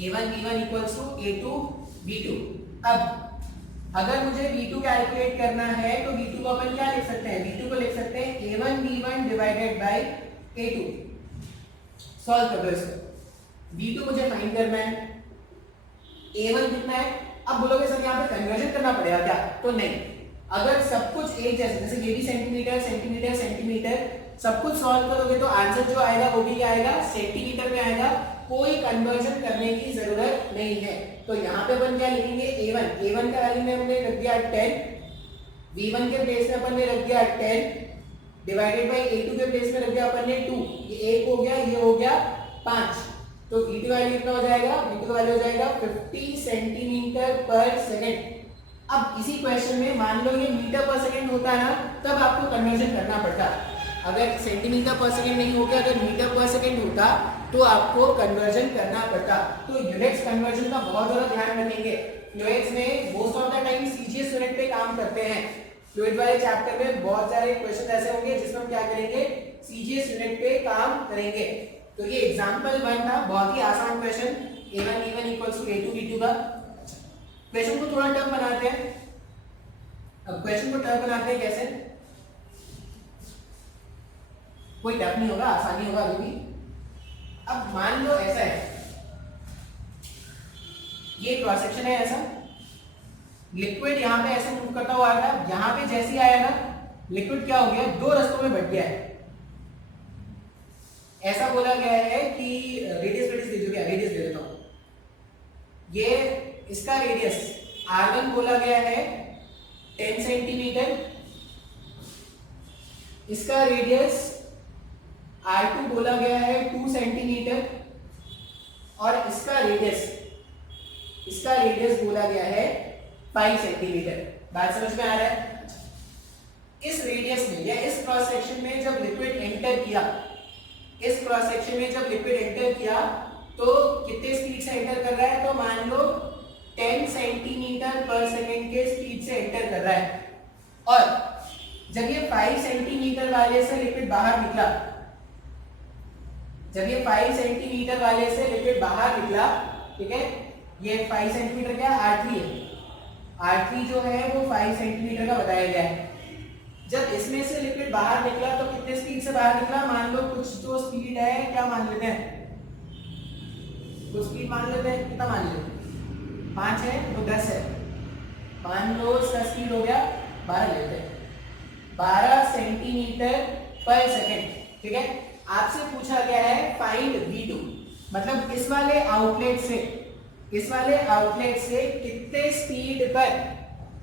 A1 V1 equals to A2 V2। अब अगर मुझे V2 कैलकुलेट करना है तो V2 को अपन क्या लिख सकते हैं, V2 को लिख सकते हैं A1 V1 divided by A2। Solve कर दो इसको। V2 मुझे फाइंड करना है, A1 कितना है। अब बोलोगे सर यहाँ पे कन्वर्जन करना पड़ेगा क्या, तो नहीं। अगर सब कुछ एक जैसे ये भी सेंटीमीटर सेंटीमीटर सेंटीमीटर सब कुछ सॉल्व करोगे तो आंसर जो आएगा वो भी क्या आएगा, सेंटीमीटर में आएगा। कोई कन्वर्जन करने की जरूरत नहीं है। तो यहाँ पे अपन क्या लिखेंगे, A1 का वैल्यू में हमने रख दिया 10, V1 के प्लेस में अपन ने रख दिया 10 डिवाइडेड बाय A2 के प्लेस में रख दिया अपन ने 2, ये 1 हो गया, ये हो गया 5। तो V2 वैल्यू कितना हो जाएगा, V2 का वैल्यू हो जाएगा 50 सेंटीमीटर पर सेकेंड। अब इसी क्वेश्चन में मान लो ये मीटर पर सेकेंड होता है ना, तब आपको कन्वर्जन करना पड़ता। अगर सेंटीमीटर पर सेकेंड नहीं होगा, अगर मीटर पर सेकेंड होता तो आपको कन्वर्जन करना पड़ता। तो यूनिट्स कन्वर्जन का बहुत ज़्यादा ध्यान रखेंगे। फ्लूइड्स में most of the time CGS unit पे काम करते हैं। फ्लूइड वाले चैप्टर में बहुत सारे क्वेश्चन ऐसे होंगे जिसमें हम क्या करेंगे, सीजीएस यूनिट पे काम करेंगे। तो ये एग्जांपल 1 था, बहुत ही आसान question, a1 v1 a2 v2 का। क्वेश्चन को थोड़ा टफ बनाते हैं। अब क्वेश्चन को टफ बनाते हैं कैसे, कोई टफ नहीं होगा, आसानी होगा अभी भी। अब मान लो ऐसा है, ये क्रॉस सेक्शन है ऐसा, लिक्विड यहाँ पे ऐसे मूव करता हुआ आएगा, यहाँ पे जैसे ही आएगा लिक्विड क्या हो गया, दो रस्तों में बढ़ गया है। ऐसा बोला गया है कि रेडियस दे दो, क्या रेडियस दे देता हूं, ये इसका रेडियस R1 बोला गया है 10 सेंटीमीटर, इसका रेडियस R2 बोला गया है 2 सेंटीमीटर, और इसका रेडियस बोला गया है 5 सेंटीमीटर। बात समझ में आ रहा है? इस रेडियस में या इस क्रॉस सेक्शन में जब लिक्विड एंटर किया, इस क्रॉस सेक्शन में जब लिक्विड एंटर किया तो कितने स्पीड से एंटर कर रहा है, तो मान लो 10 सेंटीमीटर पर सेकेंड के स्पीड से एंटर कर रहा है। और जब ये 5 सेंटीमीटर वाले से लिक्विड बाहर निकला, जब ये 5 सेंटीमीटर वाले से लिक्विड बाहर निकला, ठीक है, ये 5 सेंटीमीटर क्या R3 है, R3 जो है वो 5 सेंटीमीटर का बताया गया है। जब इसमें से लिक्विड बाहर निकला तो कितने स्पीड से बाहर निकला, मान लो कुछ तो स्पीड है, क्या मान लेते हैं, कुछ स्पीड मान लेते हैं, कितना मान लेते हैं, 5 है तो 10 है, मान लो इसका स्पीड हो गया 12 लेते हैं, 12 सेंटीमीटर पर सेकेंड, ठीक है। आपसे पूछा गया है फाइंड V2, मतलब इस वाले आउटलेट से कितने स्पीड पर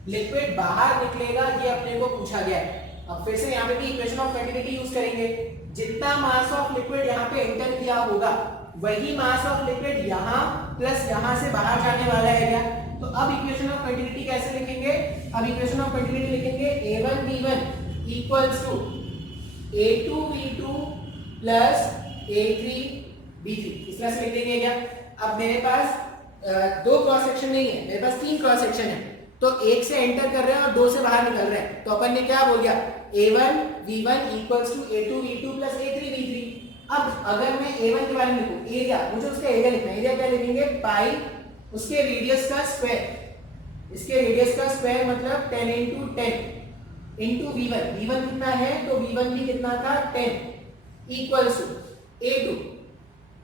लिक्विड बाहर निकलेगा, ये अपने को पूछा गया है। अब फिर से यहाँ पे भी इक्वेशन ऑफ कंटिन्यूटी यूज करेंगे, जितना मास ऑफ लिक्विड यहाँ पे एंटर किया होगा वही मास ऑफ लिक्विड यहाँ प्लस यहाँ से बाहर जाने वाला है क्या। तो अब इक्वेशन ऑफ कंटिन्यूटी कैसे लिखेंगे, अब इक्वेशन ऑफ कंटिन्यूटी लिखेंगे a1 v1 equals to a2 v2 plus a3 b3, इस तरह से लिख देंगे क्या। अब मेरे पास दो क्रॉस सेक्शन नहीं है, मेरे पास 3 क्रॉस सेक्शन है, तो एक से एंटर कर रहे हैं और 2 से बाहर निकल रहे हैं, तो अपन ने क्या बोल दिया, a1 v1 equals to a2 v2 plus a3 v3। अब अगर मैं a1 के बारे में लिखूं, एरिया, मुझे उसका एरिया लिखना है, एरिया क्या लिखेंगे, पाई उसके रेडियस का स्क्वायर, इसके रेडियस का स्क्वायर मतलब 10 into 10 into v1, v1 कितना है तो v1 भी कितना था 10 इक्वल्स टू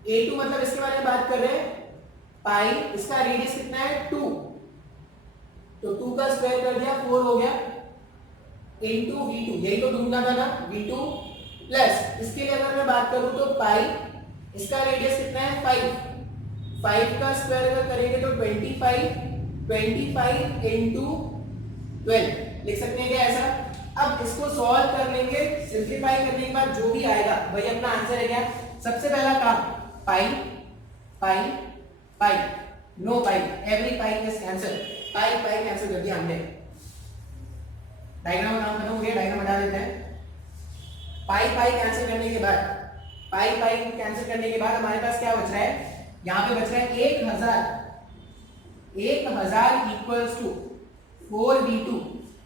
a2 मतलब इसके बारे में बात कर रहे हैं, पाई इसका रेडियस कितना है 2, तो 2 का स्क्वायर कर दिया 4 हो गया, इनटू v2, यही तो ढूंढना था ना, v2 प्लस इसके लिए अगर मैं बात करूं तो पाई इसका रेडियस कितना है 5 का स्क्वायर अगर करेंगे तो 25 इनटू 12 लिख सकते हैं क्या ऐसा। अब इसको सॉल्व कर लेंगे, सिंपलीफाई करने के बाद जो भी आएगा वही अपना आंसर है क्या। सबसे पहला काम, pi no pi, every pi is cancel, pi cancel कर दिया हमने, डायग्राम का काम खत्म हो गया, डायग्राम हटा देते हैं। पाई कैंसिल करने के बाद, पाई कैंसिल करने के बाद हमारे पास क्या बच रहा है, यहाँ पे बच रहा है 1000 equals to 4v2,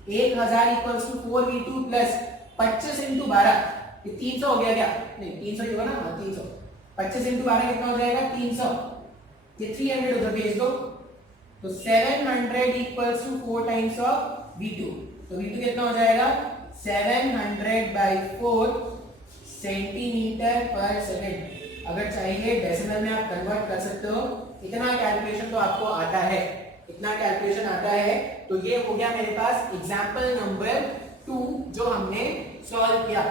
1000 equals to 4v2 plus 25 into 12, ये 300 हो गया क्या, नहीं 300 ही होगा ना, 300, 25 इंटू 12 कितना हो जाएगा 300, ये 300 उधर भेज दो, तो 700 equals to 4 times of v2, तो v2 कितना हो जाएगा 700/4 सेंटीमीटर पर सेकेंड। अगर चाहिए डेसिमल में आप कन्वर्ट कर सकते हो, इतना कैलकुलेशन तो आपको आता है, इतना कैलकुलेशन आता है। तो ये हो गया मेरे पास एग्जांपल नंबर 2 जो हमने सॉल्व किया।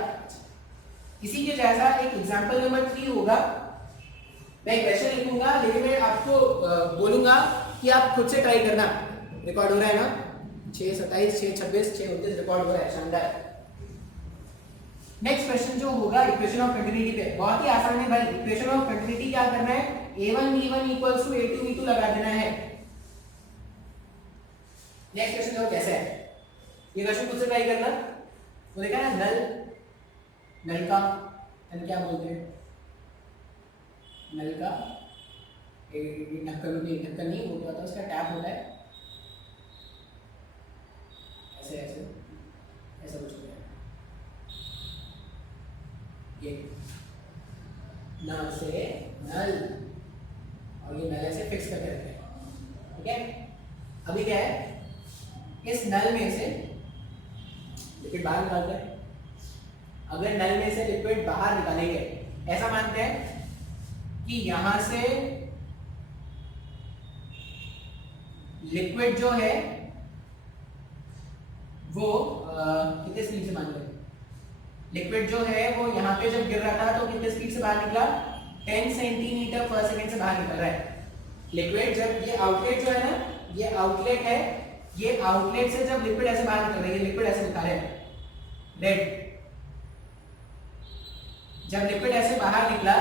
इसी के जैसा एक एग्जांपल नंबर 3 होगा, मैं क्वेश्चन लिखूंगा लेकिन मैं आपको बोलूंगा कि आप खुद से ट्राई करना। रिकॉर्ड हो रहा है ना, 6:27 6:26 6:29 रिकॉर्ड हो रहा है, शानदार। नेक्स्ट क्वेश्चन जो होगा इक्वेशन ऑफ कंटिन्यूटी पे, बहुत ही आसान है भाई। इक्वेशन ऑफ कंटिन्यूटी क्या करना है, a1 v1 equals to a2 v2 लगा देना है। नेक्स्ट क्वेश्चन देखो कैसे है, ये क्वेश्चन खुद से ट्राई करना। तो देखा ना, नल का नल क्या बोलते हैं, नल का ढक्कन नहीं, ढक्कन नहीं, वो क्या होता है उसका टैप होता है, ऐसे ऐसे ऐसा कुछ होता है, ये नल से नल, और ये नल ऐसे फिक्स करके रखते हैं, ठीक है। अभी क्या है, इस नल में से लिक्विड बाहर निकालते हैं। अगर नल में से लिक्विड बाहर निकालेंगे, ऐसा मानते हैं कि यहां से लिक्विड जो है वो कितने स्पीड से, मान लें लिक्विड जो है वो यहाँ पे जब गिर रहा था तो कितने स्पीड से बाहर निकला, 10 सेंटीमीटर पर सेकेंड से बाहर निकल रहा है लिक्विड। जब ये आउटलेट जो है ना, ये आउटलेट है, ये आउटलेट से जब लिक्विड ऐसे बाहर निकल रहा है, ये लिक्विड ऐसे निकाल रहे हैं रेड, जब लिक्विड ऐसे बाहर निकला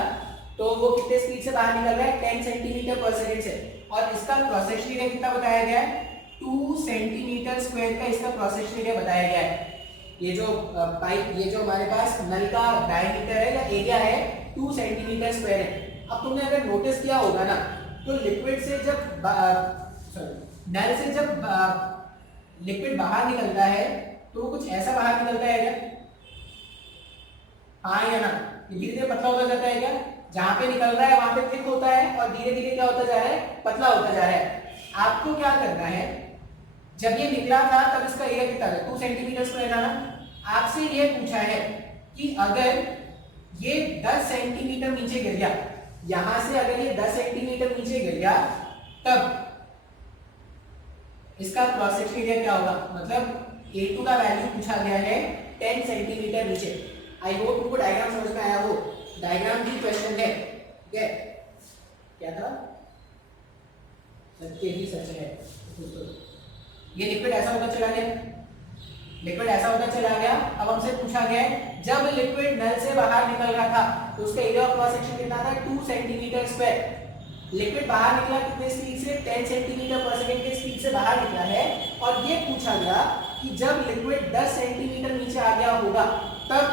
तो वो कितने स्पीड से बाहर निकल रहा है, 10 सेंटीमीटर पर सेकेंड से, और इसका क्रॉस सेक्शन एरिया कितना बताया गया है, 2 सेंटीमीटर स्क्वायर का इसका क्रॉस सेक्शन एरिया बताया गया है। ये जो पाइप, ये जो हमारे पास नल का डायमीटर है या एरिया है 2 सेंटीमीटर स्क्वायर है। अब तुमने अगर नोटिस किया होगा ना, तो लिक्विड से जब नल से जब लिक्विड बाहर निकलता है तो वो कुछ ऐसा बाहर निकलता है क्या, हाँ या ना, धीरे धीरे पतला होता जाता है क्या, जहां पे निकल रहा है वहां पे थिक होता है और धीरे धीरे क्या होता जा रहा है, पतला होता जा रहा है। आपको क्या करना है, जब ये निकला था तब इसका एरिया कितना था, 2 सेंटीमीटर स्क्वायर था ना। आपसे ये पूछा है कि अगर ये 10 सेंटीमीटर नीचे गिर गया, यहां से अगर ये 10 सेंटीमीटर नीचे गिर गया तब इसका क्रॉस सेक्शन एरिया क्या होगा, मतलब A2 का वैल्यू पूछा गया है 10 सेंटीमीटर नीचे। आई होप तुमको डायग्राम समझ में आया हो, डायग्राम भी क्वेश्चन है, ठीक है। क्या था, सत्य ही सच है। ये लिक्विड ऐसा होता चला गया, लिक्विड ऐसा होता चला गया। अब हमसे पूछा गया है जब लिक्विड नल से बाहर निकल रहा था तो उसका एरिया ऑफ क्रॉस सेक्शन कितना था, 2 सेंटीमीटर स्क्वायर। लिक्विड बाहर निकला कितने स्पीड से, 10 सेंटीमीटर पर सेकंड के स्पीड से बाहर निकला है। और ये पूछा गया कि जब लिक्विड 10 सेंटीमीटर नीचे आ गया होगा तब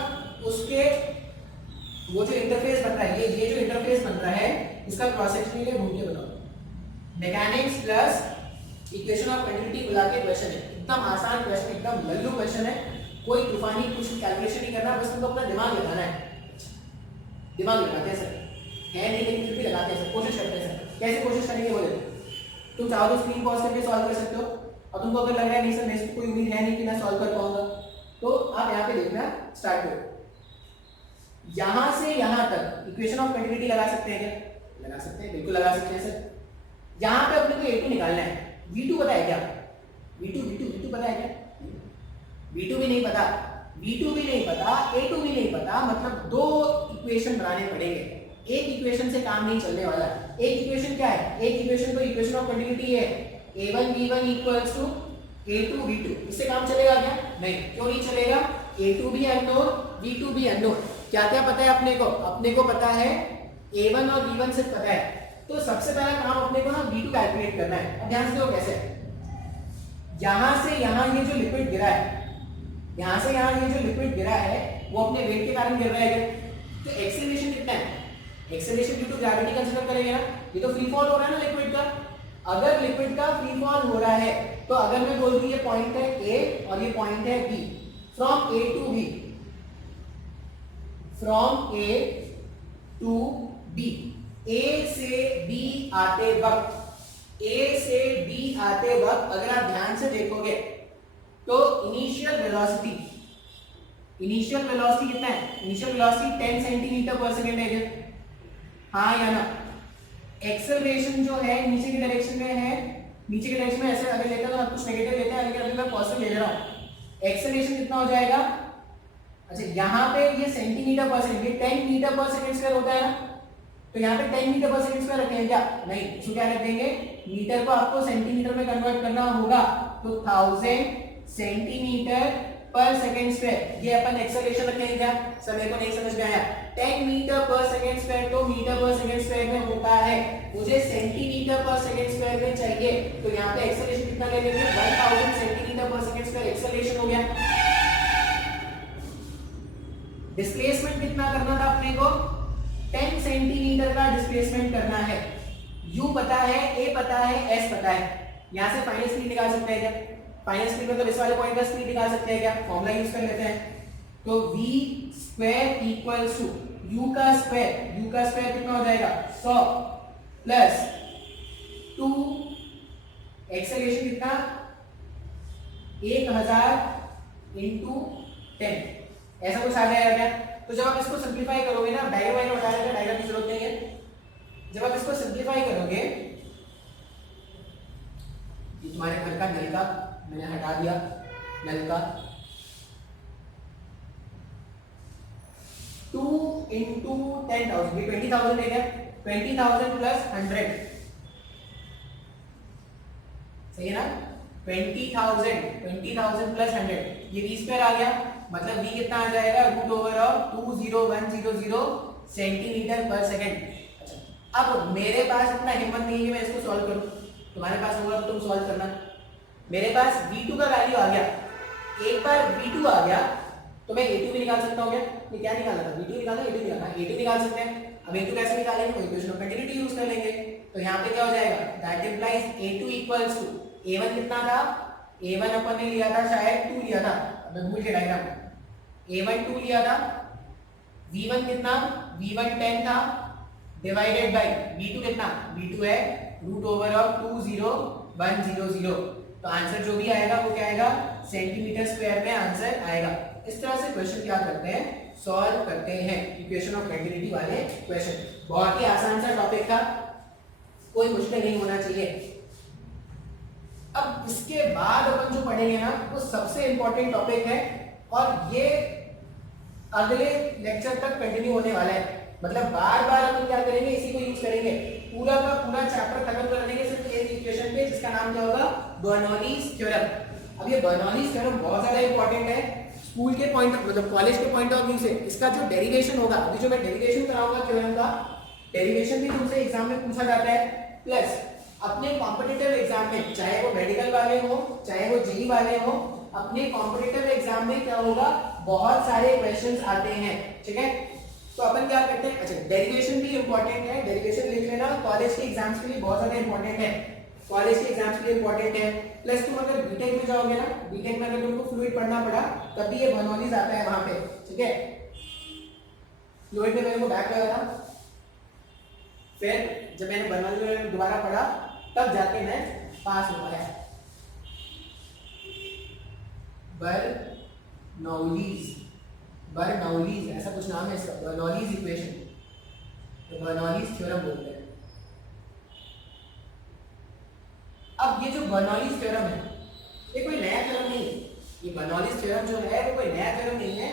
उसके वो जो इंटरफेस बन रहा है, ये जो इंटरफेस बन रहा है इसका क्रॉस सेक्शन एरिया ढूंढ के बताओ। Mechanics plus equation of continuity बुला के क्वेश्चन है, एकदम आसान क्वेश्चन, एकदम लल्लू क्वेश्चन है। कोई तूफानी कुछ कैलकुलेशन नहीं करना, बस तुमको अपना दिमाग लगाना है। दिमाग लगाते हैं सर, है नहीं लेकिन फिर भी लगाते हैं सर, कोशिश करते हैं सर। कैसे कोशिश करेंगे वो देखो। तुम चाहो तो स्क्रीन पॉज करके सॉल्व कर सकते हो, और तुमको अगर लग रहा है नहीं सर मेरे को कोई उम्मीद है नहीं कि मैं सॉल्व कर पाऊंगा, तो आप यहाँ पे देखना स्टार्ट करो। यहां से यहां तक इक्वेशन ऑफ कंटिन्यूटी लगा सकते हैं क्या, लगा सकते हैं, बिल्कुल लगा सकते हैं सर। यहां पे अपने को A2 निकालना है, V2 पता है क्या, V2 पता है क्या, V2 भी नहीं पता, V2 भी नहीं पता, A2 भी नहीं पता, मतलब दो इक्वेशन बनाने पड़ेंगे। एक इक्वेशन से काम नहीं चलने वाला। एक इक्वेशन क्या है, एक इक्वेशन तो इक्वेशन ऑफ कंटिन्यूटी है, A1V1 इक्वल्स टू A2V2। इससे काम चलेगा क्या, नहीं, क्यों नहीं चलेगा, A2 भी अननोन, V2 भी अननोन। क्या क्या पता है अपने को, अपने को पता है A1 और V1 सिर्फ पता है। तो सबसे पहला काम अपने को ना V2 कैलकुलेट करना है। अब ध्यान से देखो कैसे, यहां से यहां ये जो लिक्विड गिरा है, यहां से यहां ये जो लिक्विड गिरा है वो अपने वेट के कारण गिर रहा है। तो एक्सेलरेशन कितना है, acceleration due to gravity consider करेंगे ना, ये तो फ्री फॉल हो रहा है ना लिक्विड का। अगर लिक्विड का फ्री फॉल हो रहा है तो अगर मैं बोल दूं ये पॉइंट है A और ये पॉइंट है B, from A to B, from A to B, A से B आते वक्त, A से B आते वक्त अगर आप ध्यान से देखोगे तो इनिशियल वेलोसिटी कितना है, इनिशियल वेलोसिटी 10 सेंटीमीटर पर सेकंड है, हाँ या ना। एक्सेलरेशन जो है नीचे की डायरेक्शन में है, नीचे की डायरेक्शन में ऐसे अगर लेते हैं तो कुछ नेगेटिव लेते हैं, लेकिन अभी मैं पॉजिटिव ले रहा हूं। एक्सेलरेशन कितना हो जाएगा, अच्छा यहाँ पे ये सेंटीमीटर पर सेकंड, ये 10 मीटर पर सेकंड स्क्वायर होता है ना, तो यहाँ पे 10 मीटर पर सेकंड स्क्वायर रखेंगे क्या, नहीं, इसको क्या रख देंगे, मीटर को आपको सेंटीमीटर में कन्वर्ट करना होगा, तो 1000 सेंटीमीटर पर सेकंड स्क्वायर, ये अपन एक्सेलरेशन रखेंगे क्या, सर मेरे को नहीं समझ में आया। 10 मीटर पर सेकंड स्क्वायर तो मीटर पर सेकंड स्क्वायर में होता है, मुझे सेंटीमीटर पर सेकंड स्क्वायर में चाहिए, तो यहाँ पे एक्सेलरेशन कितना ले लेंगे, 1000 सेंटीमीटर पर सेकंड स्क्वायर एक्सेलरेशन हो गया। डिस्प्लेसमेंट कितना करना था अपने को, 10 सेंटीमीटर का डिस्प्लेसमेंट करना है। u पता है, a पता है, s पता है। यहां से फाइनल स्पीड निकाल सकते हैं क्या? फाइनल स्पीड मतलब इस वाले पॉइंट का स्पीड निकाल सकते हैं क्या? फॉर्मूला यूज कर लेते हैं। तो v square equals to u का स्क्वायर कितना हो जाएगा 100 प्लस 2 एक्सेलरेशन कितना 1000 इंटू 10, ऐसा कुछ आ जाएगा क्या? तो जब आप इसको सिंप्लीफाई करोगे ना, डायग्राम बताने का डायग्राम की जरूरत नहीं है। जब आप इसको सिंप्लीफाई करोगे, ये तुम्हारे घर का नल का मैंने हटा दिया, नल का 2 इंटू 10,000, ये 20,000 है क्या? 20,000 प्लस 100, सही है ना? 20,000 प्लस 100, ये v स्क्वायर आ गया, मतलब v कितना आ जाएगा रूट ओवर ऑफ 20100 सेंटीमीटर पर सेकंड। अच्छा, अब मेरे पास इतना हिम्मत नहीं है कि मैं इसको सॉल्व करूं, तुम्हारे पास होगा तो तुम सॉल्व करना। मेरे पास v2 का वैल्यू आ गया, एक बार v2 आ गया तो मैं a2 भी निकाल सकता हूं क्या? ये क्या निकालना था, v2 निकालना, a2 निकालना, a2 निकाल सकते हैं। अब a2 कैसे निकालेंगे, इक्वेशन ऑफ कंटिन्यूटी यूज कर लेंगे। तो यहाँ पे क्या हो जाएगा, that implies a2 equals to a1 कितना था, a1 अपन ने लिया था शायद 2 लिया था, मैं भूल गया डायग्राम, a1 2 लिया था, v1 कितना, v1 10 था, डिवाइडेड बाय v2 कितना, v2 है रूट ओवर ऑफ 20100। तो आंसर जो भी आएगा वो क्या आएगा, सेंटीमीटर स्क्वायर में आंसर आएगा। इस तरह से क्वेश्चन क्या करते हैं, सॉल्व करते हैं इक्वेशन ऑफ कंटिन्यूटी वाले क्वेश्चन। बहुत ही आसान सा टॉपिक था, कोई मुश्किल नहीं होना चाहिए। अब इसके बाद अपन जो पढ़ेंगे ना, वो सबसे इंपॉर्टेंट टॉपिक है और ये अगले लेक्चर तक कंटिन्यू होने वाला है। मतलब बार बार अपन क्या करेंगे, इसी को यूज करेंगे, पूरा का पूरा चैप्टर खत्म कर देंगे सिर्फ एक इक्वेशन पे, जिसका नाम क्या होगा, बर्नौलीज थ्योरम। अब ये बर्नौलीज थ्योरम बहुत ज्यादा इंपॉर्टेंट है स्कूल के पॉइंट, मतलब कॉलेज के पॉइंट ऑफ व्यू से। इसका जो डेरिवेशन होगा, अभी जो मैं डेरिवेशन कराऊंगा थ्योरम का, डेरिवेशन भी तुमसे एग्जाम में पूछा जाता है। प्लस अपने कॉम्पिटिटिव एग्जाम में, चाहे वो मेडिकल वाले हो चाहे वो जेई वाले हो, अपने कॉम्पिटिटिव एग्जाम में क्या होगा, बहुत सारे क्वेश्चंस आते हैं, ठीक है। तो अपन क्या करते हैं, अच्छा डेरिवेशन भी इंपॉर्टेंट है, डेरिवेशन लिख लेना, कॉलेज के एग्जाम्स के लिए बहुत ज्यादा इंपॉर्टेंट है, कॉलेज के एग्जाम्स के लिए इंपॉर्टेंट है। प्लस तुम अगर बीटेक में जाओगे ना, बीटेक में अगर तुमको फ्लूइड पढ़ना पड़ा, तब भी ये बर्नौलीज आता है वहां पे, ठीक है। फ्लूइड में मेरे को बैक लगा था, फिर जब मैंने बर्नौलीज दोबारा पढ़ा तब जाके मैं पास हो गया। बर्नौलीज ऐसा कुछ नाम है इसका, बर्नौलीज इक्वेशन, तो बर्नौलीज थ्योरम बोलते हैं। अब ये जो बर्नौलीज थ्योरम है, ये कोई नया थ्योरम नहीं है, ये बर्नौलीज थ्योरम जो है वो कोई नया थ्योरम नहीं है,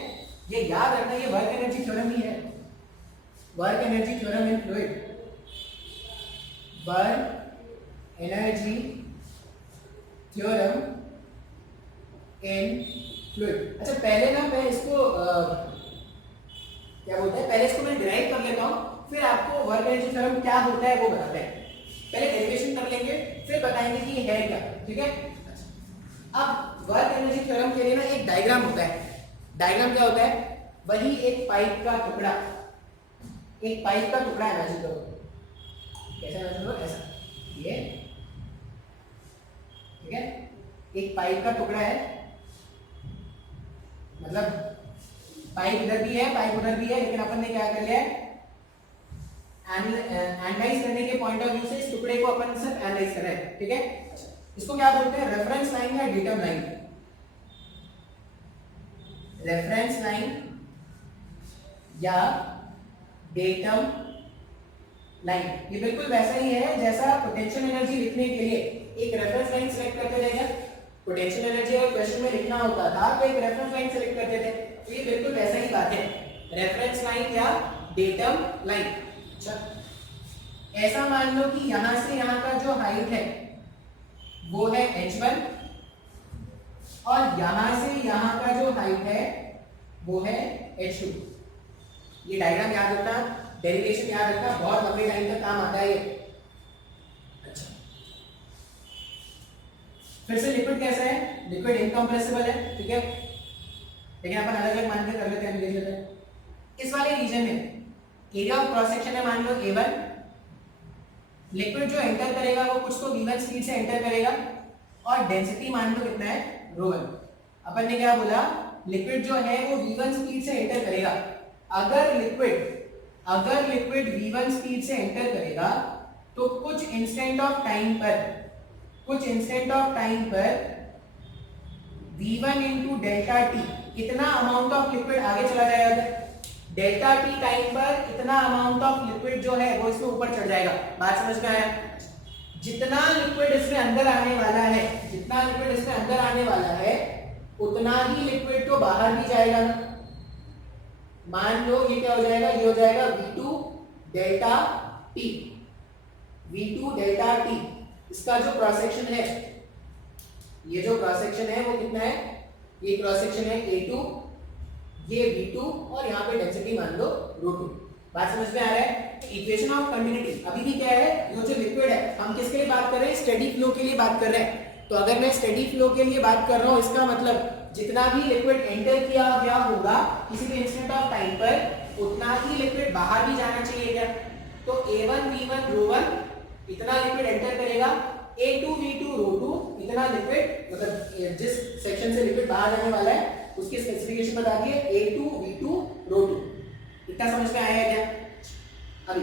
ये याद रखना, ये वर्क एनर्जी थ्योरम ही है, work energy theorem in fluid, work energy theorem in fluid. अच्छा पहले ना मैं इसको क्या बोलते हैं, पहले इसको मैं डिराइव कर लेता हूँ, फिर आपको वर्क एनर्जी थ्योरम क्या होता है वो बताते हैं। पहले डेरिवेशन कर लेंगे, फिर बताएंगे कि ये है क्या, ठीक है। अब वर्क एनर्जी थ्योरम के लिए ना एक डायग्राम होता है। डायग्राम क्या होता है, वही एक पाइप का टुकड़ा, एक पाइप का टुकड़ा इमेजिन करो, कैसा इमेजिन करो, ऐसा, ये ठीक है, एक पाइप का टुकड़ा है, मतलब पाइप इधर भी है पाइप उधर भी है, लेकिन अपन ने क्या कर लिया है, एनालाइज करने के पॉइंट ऑफ व्यू से इस टुकड़े को अपन सिर्फ एनालाइज कर रहे हैं, ठीक है। इसको क्या बोलते हैं, रेफरेंस लाइन या डेटम लाइन, रेफरेंस लाइन या डेटम लाइन। ये बिल्कुल वैसा ही है जैसा पोटेंशियल एनर्जी लिखने के लिए एक रेफरेंस लाइन सेलेक्ट करते थे, पोटेंशियल एनर्जी अगर क्वेश्चन में लिखना होता था तो एक रेफरेंस लाइन सेलेक्ट करते थे, तो ये बिल्कुल वैसा ही बात है, रेफरेंस लाइन या डेटम लाइन। अच्छा ऐसा मान लो कि यहां से यहां का जो हाइट है वो है h1 और यहां से यहां का जो हाइट है वो है h2। ये डायग्राम याद रखना, डेरिवेशन याद रखना, बहुत लंबे टाइम तक काम आता है ये। अच्छा फिर से लिक्विड कैसा है, लिक्विड इनकम्प्रेसिबल है, ठीक है, लेकिन अपन अलग अलग मान के कर लेते हैं, देख लेते हैं। इस वाले रीजन में एरिया ऑफ क्रॉस सेक्शन है मान लो A1, लिक्विड जो एंटर करेगा वो कुछ तो V1 स्पीड से एंटर करेगा और डेंसिटी मान लो कितना है ρ1। अपन ने क्या बोला, लिक्विड जो है वो V1 स्पीड से एंटर करेगा। अगर लिक्विड V1 स्पीड से एंटर करेगा तो कुछ इंस्टेंट ऑफ टाइम पर V1 इंटू डेल्टा टी इतना अमाउंट ऑफ लिक्विड आगे चला जाएगा। डेल्टा टी टाइम पर इतना अमाउंट ऑफ लिक्विड जो है वो इसमें ऊपर चढ़ जाएगा। बात समझ में आया? जितना लिक्विड इसमें अंदर आने वाला है उतना ही लिक्विड तो बाहर भी जाएगा ना। मान लो ये क्या हो जाएगा, ये हो जाएगा V2 डेल्टा टी। इसका जो क्रॉस सेक्शन है, ये जो क्रॉस सेक्शन है वो कितना है, ये क्रॉस सेक्शन है A2, ये V2 और यहाँ पे डेंसिटी मान लो ρ2। बात समझ में आ रहा है? इक्वेशन ऑफ कंटिन्यूटी अभी भी क्या है, ये जो लिक्विड है हम किसके लिए बात कर रहे हैं, स्टेडी फ्लो के लिए बात कर रहे हैं। तो अगर मैं स्टेडी फ्लो के लिए बात कर रहा हूँ, इसका मतलब जितना भी लिक्विड एंटर किया गया होगा किसी भी इंस्टेंट ऑफ टाइम पर, उतना ही लिक्विड बाहर भी जाना चाहिए क्या। तो A1 V1 ρ1 इतना लिक्विड एंटर करेगा, A2 V2 ρ2 इतना लिक्विड, मतलब जिस सेक्शन से लिक्विड बाहर जाने वाला है उसकी स्पेसिफिकेशन बता दिए, A2 V2 ρ2। इतना समझ में आया क्या? अभी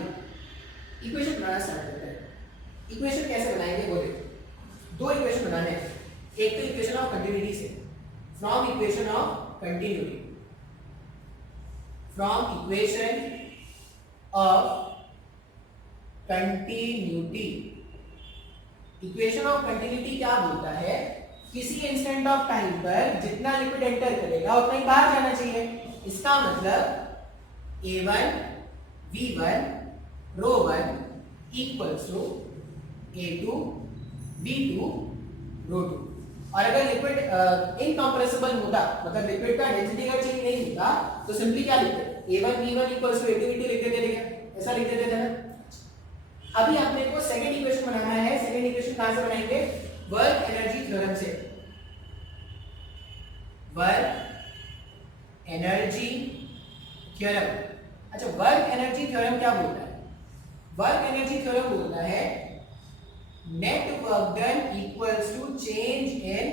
इक्वेशन बनाना स्टार्ट करते हैं। इक्वेशन कैसे बनाएंगे वो देखो। दो इक्वेशन बनाने हैं, एक तो इक्वेशन ऑफ कंटिन्यूटी से, from equation of continuity equation of continuity क्या बोलता है, किसी इंस्टेंट ऑफ टाइम पर जितना लिक्विड एंटर करेगा उतना ही बाहर जाना चाहिए। इसका मतलब A1 V1 ρ1 equals to A2 V2 ρ2। और अगर लिक्विड इनकंप्रेसिबल होता, मतलब लिक्विड का डेंसिटी अगर चेंज नहीं होता, तो सिंपली क्या लिखते, A1 V1 equals to A2 V2 लिख देते थे, ऐसा लिख देते थे ना। अभी अपने को सेकंड इक्वेशन बनाना है। सेकंड इक्वेशन कहां से बनाएंगे, वर्क एनर्जी थ्योरम से। Work energy theorem. अच्छा, वर्क एनर्जी थ्योरम क्या बोलता है, वर्क एनर्जी थ्योरम बोलता है net work done equals to change in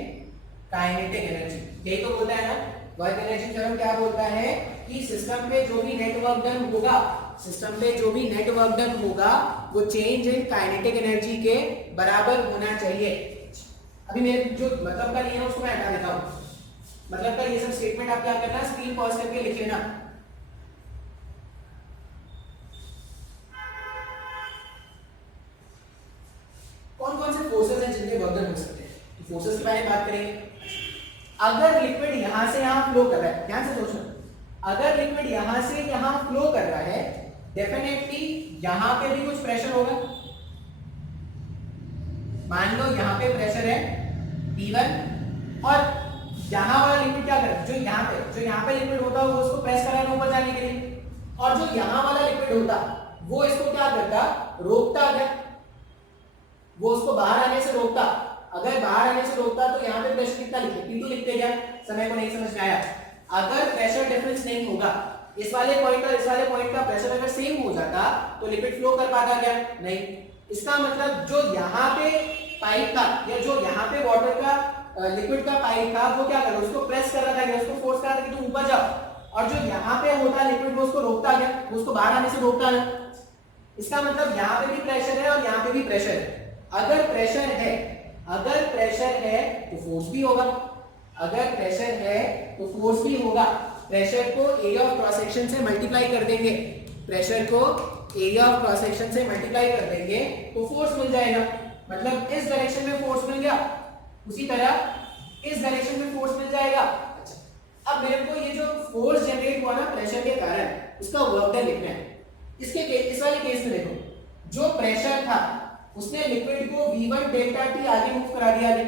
kinetic energy. यही तो बोलता है ना वर्क एनर्जी थ्योरम। क्या बोलता है कि सिस्टम पे जो भी नेट वर्क डन होगा वो चेंज इन काइनेटिक एनर्जी के बराबर होना चाहिए। अभी मेरे जो मतलब का नहीं है उसको मैं हटा देता हूं। मतलब का ये सब स्टेटमेंट आप क्या करना, स्क्रीन पॉज करके लिख लेना। कौन कौन से फोर्सेस हैं जिनके वर्क डन हो सकते हैं, तो फोर्सेस के बारे में बात करेंगे। अगर लिक्विड यहां से यहां फ्लो कर रहा है, ध्यान से सोचना, अगर लिक्विड यहां से यहां फ्लो कर रहा है, डेफिनेटली यहां पे भी कुछ प्रेशर होगा। मान लो यहां पे प्रेशर है P1 और यहां वाला लिक्विड क्या कर रहा है, जो यहां पे लिक्विड होता है वो उसको प्रेस कर रहा है ऊपर जाने के लिए, और जो यहां वाला लिक्विड होता वो इसको क्या करता, रोकता है, वो उसको बाहर आने से रोकता। अगर बाहर आने से रोकता तो यहाँ पे प्रेशर कितना लिखते, P2 लिखते क्या, समय को नहीं समझ में आया। अगर प्रेशर डिफरेंस नहीं होगा, इस वाले पॉइंट और इस वाले पॉइंट का प्रेशर अगर सेम हो जाता तो लिक्विड फ्लो कर पाता क्या, नहीं। इसका मतलब जो यहाँ पे पाइप था या जो यहाँ पे वाटर का लिक्विड का पाइप था वो क्या कर रहा है, उसको प्रेस कर रहा था, उसको फोर्स कर रहा था कि तुम ऊपर जाओ, और जो यहाँ पे होता लिक्विड वो उसको रोकता क्या, वो उसको बाहर आने से रोकता है। इसका मतलब यहाँ पे भी प्रेशर है और यहाँ पे भी प्रेशर है। अगर प्रेशर है तो फोर्स भी होगा, अगर प्रेशर है तो फोर्स भी होगा। प्रेशर को एरिया ऑफ क्रॉस सेक्शन से मल्टीप्लाई कर देंगे, प्रेशर को एरिया ऑफ क्रॉस सेक्शन से मल्टीप्लाई कर देंगे तो फोर्स मिल जाएगा। मतलब इस डायरेक्शन में फोर्स मिल गया, उसी तरह इस डायरेक्शन में फोर्स मिल जाएगा। अच्छा, अब मेरे को ये जो फोर्स जनरेट हुआ ना प्रेशर के कारण, उसका वर्क डन लिखना है। इस वाले केस में देखो, जो प्रेशर था उसने लिक्विड को V1 डेल्टा टी आगे मूव करा दिया है।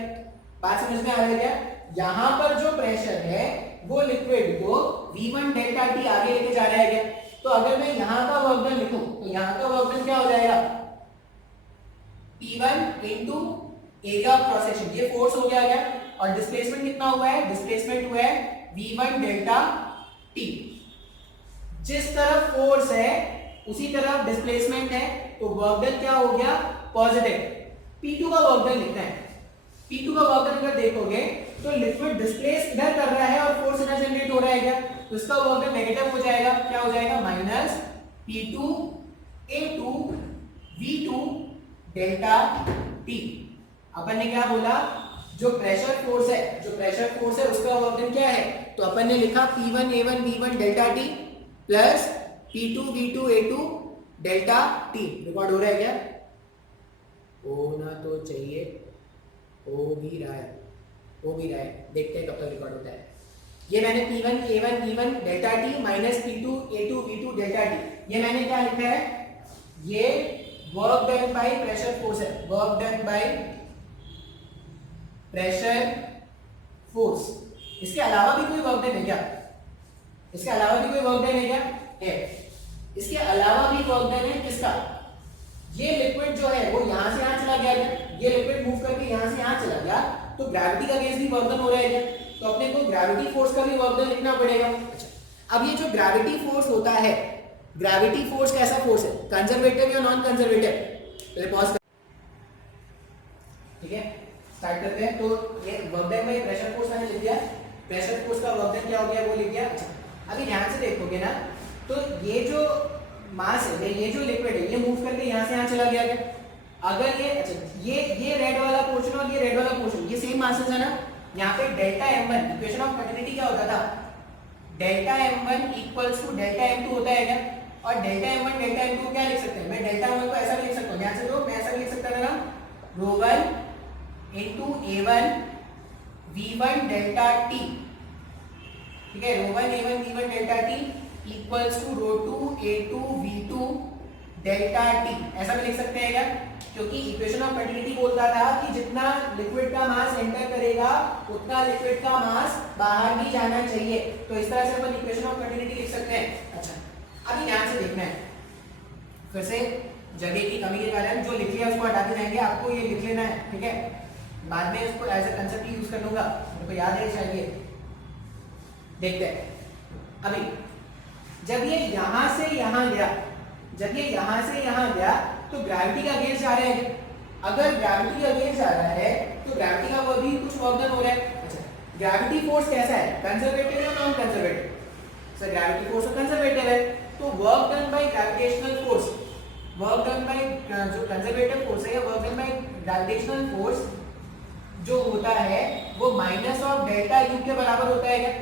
बात समझ में आ रही है क्या? यहां पर जो प्रेशर है वो लिक्विड को V1 डेल्टा टी आगे लेके जा रहा है क्या? तो अगर मैं यहां का वर्क डन लिखूं तो यहां का वर्क डन क्या हो जाएगा, P1 into area of cross section, ये फोर्स हो गया क्या, और डिस्प्लेसमेंट कितना हुआ है, डिस्प्लेसमेंट हुआ है V1 डेल्टा टी। जिस तरफ फोर्स है उसी तरफ डिस्प्लेसमेंट है, तो वर्क डन क्या हो गया, पॉजिटिव। P2 का वर्क डन लिखना है। P2 का वर्क डन अगर देखोगे तो लिक्विड डिस्प्लेस इधर कर रहा है और फोर्स इधर जनरेट हो रहा है क्या, तो इसका वर्क डन नेगेटिव हो जाएगा। क्या हो जाएगा, minus P2 A2 V2 delta T। अपन ने क्या बोला, जो प्रेशर फोर्स है उसका वर्क डन क्या है, तो अपन ने लिखा P1 A1 V1 delta T plus P2 V2 A2 delta T। Record हो रहा है क्या, होना तो चाहिए, हो भी रहा है, देखते हैं कब तक रिकॉर्ड होता है। ये मैंने P1 A1 V1 delta T minus P2 A2 V2 delta T, ये मैंने क्या लिखा है, ये work done by pressure force है, work done by pressure force. इसके अलावा भी कोई वर्क डन है क्या, इसके अलावा भी कोई वर्क डन है क्या, है। इसके अलावा भी वर्क डन है किसका, ये लिक्विड जो है वो यहां से यहां चला गया, ये लिक्विड मूव करके यहां से यहां चला गया, तो ग्रेविटी का केस भी वर्क डन हो रहा है क्या, तो अपने को ग्रेविटी फोर्स का भी वर्क डन लिखना पड़ेगा। अच्छा, अब ये जो ग्रेविटी फोर्स होता है, ग्रेविटी फोर्स कैसा फोर्स है, कंजर्वेटिव या नॉन कंजर्वेटिव, पहले पॉज कर, ठीक है, स्टार्ट करते हैं। तो ये work done by pressure force मैंने लिख दिया, प्रेशर फोर्स का वर्क डन क्या हो गया वो लिख दिया। अच्छा, अभी ध्यान से देखोगे ना, तो ये जो मास है, ये जो लिक्विड है, ये मूव करके यहां से यहां चला गया क्या, अगर ये, अच्छा, ये रेड वाला पोर्शन और ये रेड वाला पोर्शन, ये सेम मासेस है ना, यहाँ पे delta m1 equation of continuity क्या होता था, delta m1 equals to delta m2 होता है क्या, और डेल्टा m1 डेल्टा m2 क्या लिख सकते हैं, मैं डेल्टा m1 को ऐसा भी लिख सकता हूँ, ध्यान से दो, मैं ऐसा भी लिख सकता था ना, ρ1 into a1 v1 delta t, ठीक है, ρ1 a1 v1 delta t equals to ρ2 a2 v2 delta t, ऐसा भी लिख सकते हैं क्या, क्योंकि इक्वेशन ऑफ कंटिन्यूटी बोलता था कि जितना लिक्विड का मास एंटर करेगा उतना लिक्विड का मास बाहर भी जाना चाहिए, तो इस तरह से अपन इक्वेशन ऑफ कंटिन्यूटी लिख सकते हैं। अच्छा, अभी ध्यान से देखना है, फिर से जगह की कमी के कारण जो लिख लिया उसको हटाते जाएंगे, आपको ये लिख लेना है, ठीक है, बाद में इसको एज ए कंसेप्ट यूज कर लूंगा, मेरे को याद है चाहिए। देखते हैं, अभी जब ये यहां से यहां गया, जब ये यहां से यहां गया, तो ग्रेविटी का अगेंस्ट जा रहा है, अगर ग्रेविटी का अगेंस्ट जा रहा है तो ग्रेविटी का वो भी कुछ वर्क डन हो रहा है। अच्छा, ग्रेविटी फोर्स कैसा है, कंजर्वेटिव या non conservative, sir gravity force conservative है, तो work done by gravitational force, work done bye जो कंजर्वेटिव फोर्स है या work done by gravitational force जो होता है वो माइनस ऑफ डेल्टा यू के बराबर होता है क्या,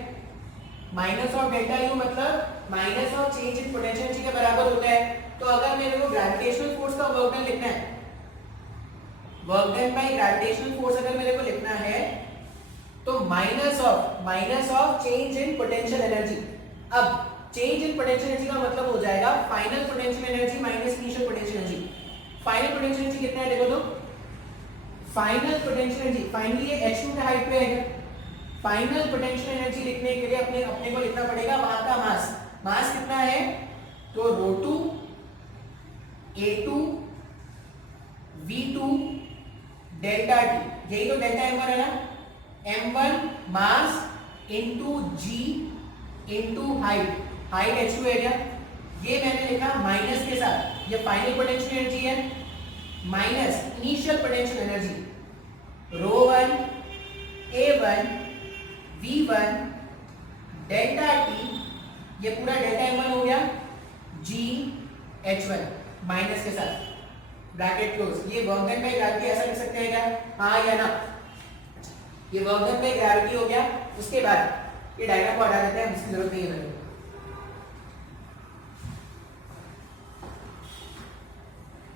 माइनस ऑफ डेल्टा यू मतलब minus of change in potential energy के बराबर होता है। तो अगर मेरे को ग्रेविटेशनल फोर्स का वर्क डन लिखना है, work done by gravitational force अगर मेरे को लिखना है, तो minus of change in potential energy. अब चेंज इन पोटेंशियल एनर्जी का मतलब हो जाएगा final potential energy minus initial potential energy. Final potential energy कितना है देखो तो, फाइनल पोटेंशियल एनर्जी, फाइनली ये h2 के हाइट पे है, फाइनल पोटेंशियल एनर्जी लिखने के लिए अपने को लिखना पड़ेगा वहां का मास कितना है, तो ρ2 a2 v2 डेल्टा t, यही तो डेल्टा m1 है ना, m1 mass into g into height h2 है क्या, ये मैंने लिखा माइनस के साथ, ये फाइनल पोटेंशियल एनर्जी है minus initial potential energy, ρ1 a1 v1 delta t, ये पूरा डेल्टा m1 हो गया, g h1 माइनस के साथ ब्रैकेट क्लोज। ये वर्क डन बाय ग्रेविटी ऐसा लिख सकते हैं क्या, हाँ या ना, ये वर्क डन बाय ग्रेविटी हो गया। उसके बाद ये डायग्राम को हटा देते हैं, इसकी जरूरत नहीं है मेरे को।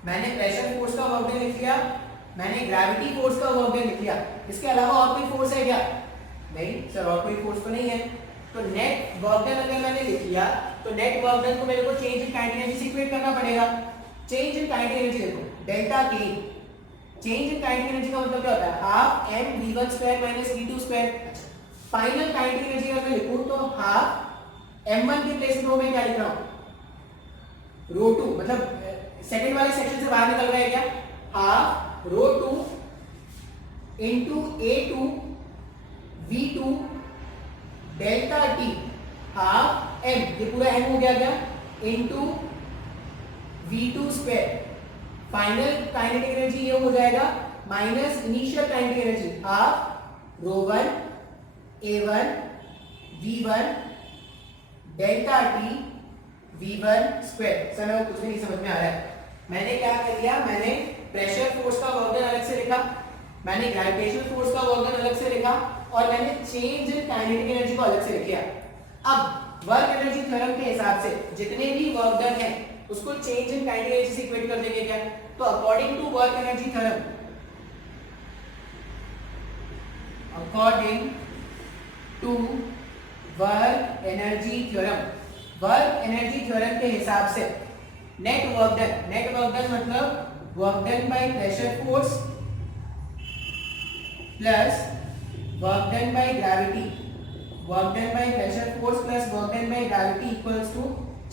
मैंने प्रेशर फोर्स का वर्क डन लिख लिया, मैंने ग्रेविटी फोर्स का वर्क डन लिख लिया, इसके अलावा और कोई फोर्स है क्या, नहीं सर और कोई फोर्स तो नहीं है। तो नेट वर्क डन अगर मैंने लिख लिया, तो नेट वर्क डन को मेरे को चेंज इन काइनेटिक एनर्जी से इक्वेट करना पड़ेगा। चेंज इन काइनेटिक एनर्जी देखो, डेल्टा के, चेंज इन काइनेटिक एनर्जी का मतलब क्या होता है, half m v1 square minus v2 square. Final kinetic energy अगर मैं लिखूं तो हाफ m1 के प्लेस में मैं क्या लिख रहा हूं, ρ2, मतलब सेकंड वाले सेक्शन से बाहर निकल रहा है क्या, half ρ2 into a2 v2 delta t, half m, ये पूरा m हो गया क्या, into v2 square, final kinetic energy ये हो जाएगा minus initial kinetic energy half rho one a1 v1 delta t v1 square. Sir मेरे को कुछ भी नहीं समझ में आ रहा है। मैंने क्या कर लिया, मैंने प्रेशर फोर्स का वर्क डन अलग से लिखा, मैंने ग्रेविटेशनल फोर्स का वर्क डन अलग से लिखा, और मैंने चेंज इन काइनेटिक एनर्जी को अलग से लिखा। अब वर्क एनर्जी थ्योरम के हिसाब से जितने भी वर्क डन है उसको चेंज इन काइनेटिक एनर्जी से इक्वेट कर देंगे क्या। तो according to work energy theorem, according to work energy theorem, work energy theorem के हिसाब से नेट वर्क डन मतलब work done by pressure force plus work done by gravity, work done by pressure force plus work done by gravity equals to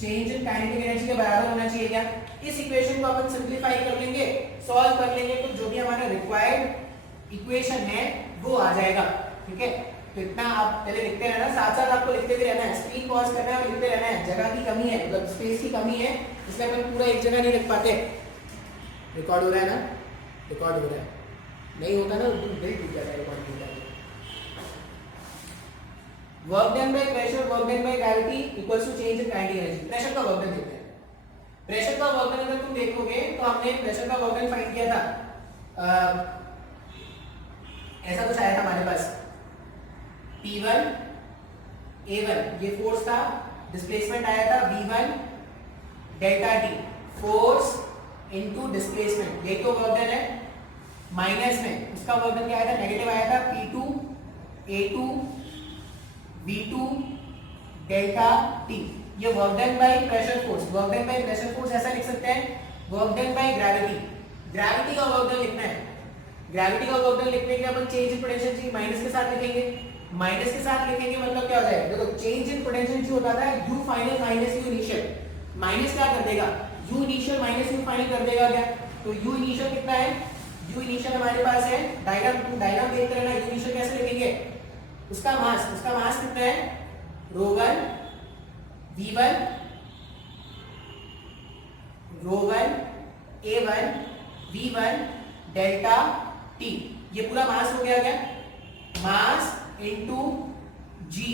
change in kinetic energy के बराबर होना चाहिए क्या। इस इक्वेशन को अपन सिंपलीफाई कर लेंगे, सॉल्व कर लेंगे, तो जो भी हमारा रिक्वायर्ड इक्वेशन है वो आ जाएगा। ठीक है, तो इतना आप पहले लिखते रहना, साथ साथ आपको लिखते भी रहना है, स्क्रीन पॉज करना है और लिखते रहना है। जगह की कमी है, मतलब स्पेस की कमी है, इसलिए अपन पूरा एक जगह नहीं लिख पाते। रिकॉर्ड हो रहा है ना, रिकॉर्ड हो रहा है, नहीं होता ना तो दिल टूट जाता है रिकॉर्ड नहीं होता। Work done by pressure, work done by gravity equals to change in kinetic energy. Pressure का वर्क डन देखते हैं। प्रेशर का वर्क डन अगर तुम देखोगे तो हमने प्रेशर का वर्क डन फाइंड किया था, ऐसा कुछ आया था हमारे पास, P1 A1 ये फोर्स था, डिस्प्लेसमेंट आया था V1 delta T, force into displacement, ये तो वर्क डन है। माइनस में उसका वर्क डन क्या आया था, नेगेटिव आया था, P2 A2 V2 delta t, ये work done by pressure force. Work done by pressure force ऐसा लिख सकते हैं, work done by gravity, gravity का वर्क डन लिखना है। ग्रेविटी का वर्क डन लिखने के लिए अपन change in potential g minus के साथ लिखेंगे, माइनस के साथ लिखेंगे मतलब क्या हो जाएगा, देखो चेंज इन पोटेंशियल जी होता है u final minus u initial, minus क्या कर देगा, u initial minus u final कर देगा क्या। तो u इनिशियल कितना है, u इनिशियल हमारे पास है, डायग्राम देखते रहना, u इनिशियल कैसे लिखेंगे, उसका मास कितना है, ρ1 v1 ρ1 a1 v1 delta t, ये पूरा मास हो गया क्या, mass into g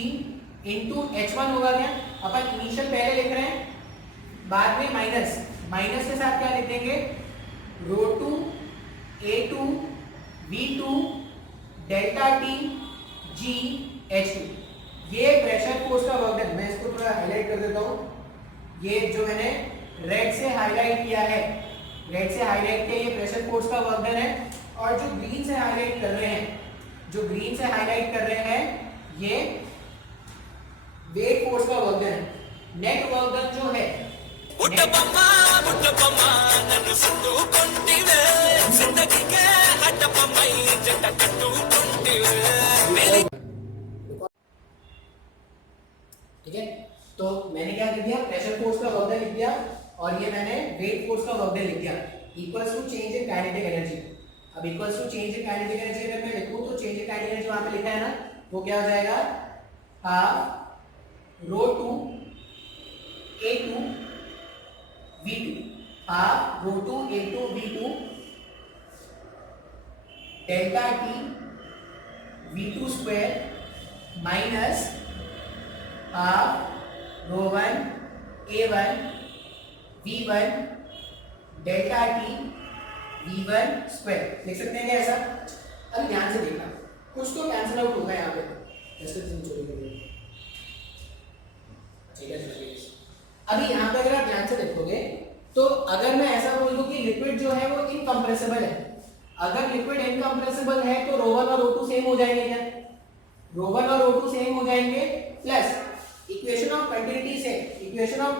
into h1 होगा क्या। अपन इनिशियल पहले लिख रहे हैं, बाद में माइनस के साथ क्या लिख देंगे, ρ2 a2 v2 delta T G h2। ये प्रेशर फोर्स का वर्क डन, मैं इसको थोड़ा हाईलाइट कर देता हूं, ये जो मैंने रेड से हाईलाइट किया है, रेड से हाईलाइट किया, ये प्रेशर फोर्स का वर्क डन है। और जो ग्रीन से हाईलाइट कर रहे हैं, जो ग्रीन से हाईलाइट कर रहे हैं, ये वेट फोर्स का वर्क डन है। नेट वर्क डन जो है, ठीक है, तो मैंने क्या लिख दिया, प्रेशर फोर्स का वर्क डन लिख दिया, और ये मैंने वेट फोर्स का वर्क डन लिख दिया, equals to change in kinetic energy. अब equals to change in kinetic energy अगर मैं लिखूं तो चेंज इन काइनेटिक एनर्जी वहां पे लिखा है ना, वो क्या हो जाएगा, half ρ2 a2 v2, half ρ2 a2 v2 delta t v2 square minus half ρ1 a1 v1 delta t v1 square. लिख सकते हैं क्या ऐसा। अब ध्यान से देखना, कुछ तो कैंसिल आउट होगा यहाँ पे, अभी यहाँ पे अगर आप ध्यान से देखोगे तो अगर मैं ऐसा बोल दूं कि लिक्विड जो है वो इनकम्प्रेसिबल है, अगर लिक्विड इनकम्प्रेसिबल है तो ρ1 और ρ2 सेम हो जाएंगे क्या, ρ1 और ρ2 सेम हो जाएंगे, प्लस इक्वेशन ऑफ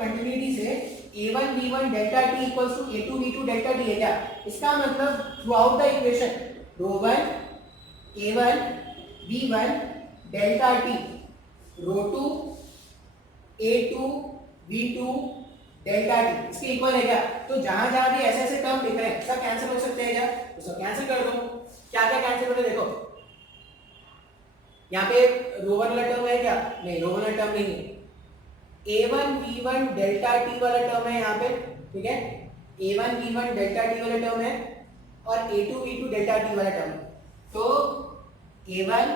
कंटिन्यूटी से a1 v1 delta t equals to a2 v2 delta t है क्या। इसका मतलब throughout the equation ρ1 a1 v1 delta t ρ2 a2 v2 delta t इसके इक्वल है क्या। तो जहां जहां भी ऐसे ऐसे टर्म दिख रहे हैं सब कैंसिल हो सकते हैं क्या, तो सब कैंसिल कर दो। क्या क्या कैंसिल हो रहे देखो, यहाँ पे ρ1 वाला टर्म है क्या, नहीं ρ1 वाला टर्म नहीं है, A1 V1 डेल्टा टी वाला टर्म है यहाँ पे, ठीक है, A1 V1 डेल्टा टी वाला टर्म है और A2 V2 डेल्टा टी वाला टर्म है। तो A1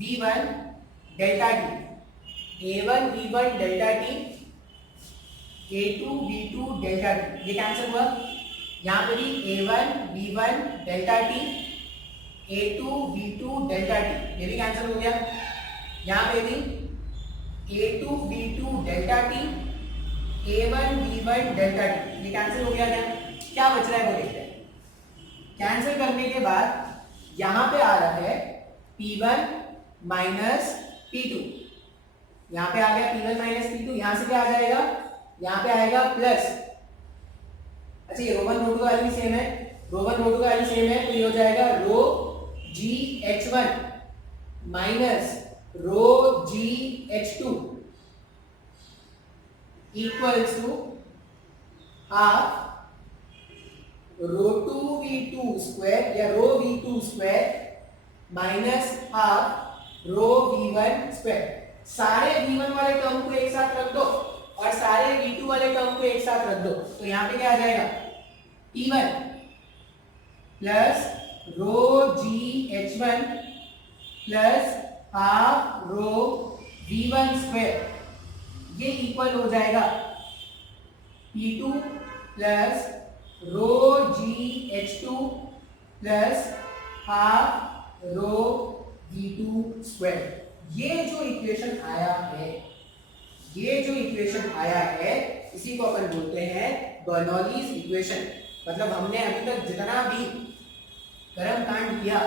V1 delta T, A1 V1 delta T, A2 V2 delta t, ये कैंसिल हुआ। यहाँ पे भी A1 V1 delta T, A2 V2 delta t, ये भी कैंसिल हो गया। यहाँ पे भी A2 V2 delta T, A1 V1 delta t, ये कैंसिल हो गया। क्या बच रहा है वो देखते हैं। कैंसिल करने के बाद यहाँ पे आ रहा है P1 माइनस P2, यहाँ पे आ गया P1 माइनस P2, यहाँ से क्या आ जाएगा, यहाँ पे आएगा प्लस। अच्छा ये रो1 रो2 वाली भी सेम है, रो1 रो2 वाली सेम है, तो ये हो जाएगा rho g H1 minus rho g H2 equals to half rho two V2 square या rho V2 square minus half rho V1 square. सारे V1 वाले टर्म को एक साथ रख दो और सारे V2 वाले टर्म को एक साथ रख दो, तो यहाँ पे क्या आ जाएगा, P1 प्लस रो g H1 plus half rho V1 square, ये इक्वल हो जाएगा P2 प्लस रो g H2 plus half rho V2 square. ये जो इक्वेशन आया है, ये जो इक्वेशन आया है, इसी को अपन बोलते हैं बर्नौलीज इक्वेशन। मतलब हमने अभी तक जितना भी कर्मकांड किया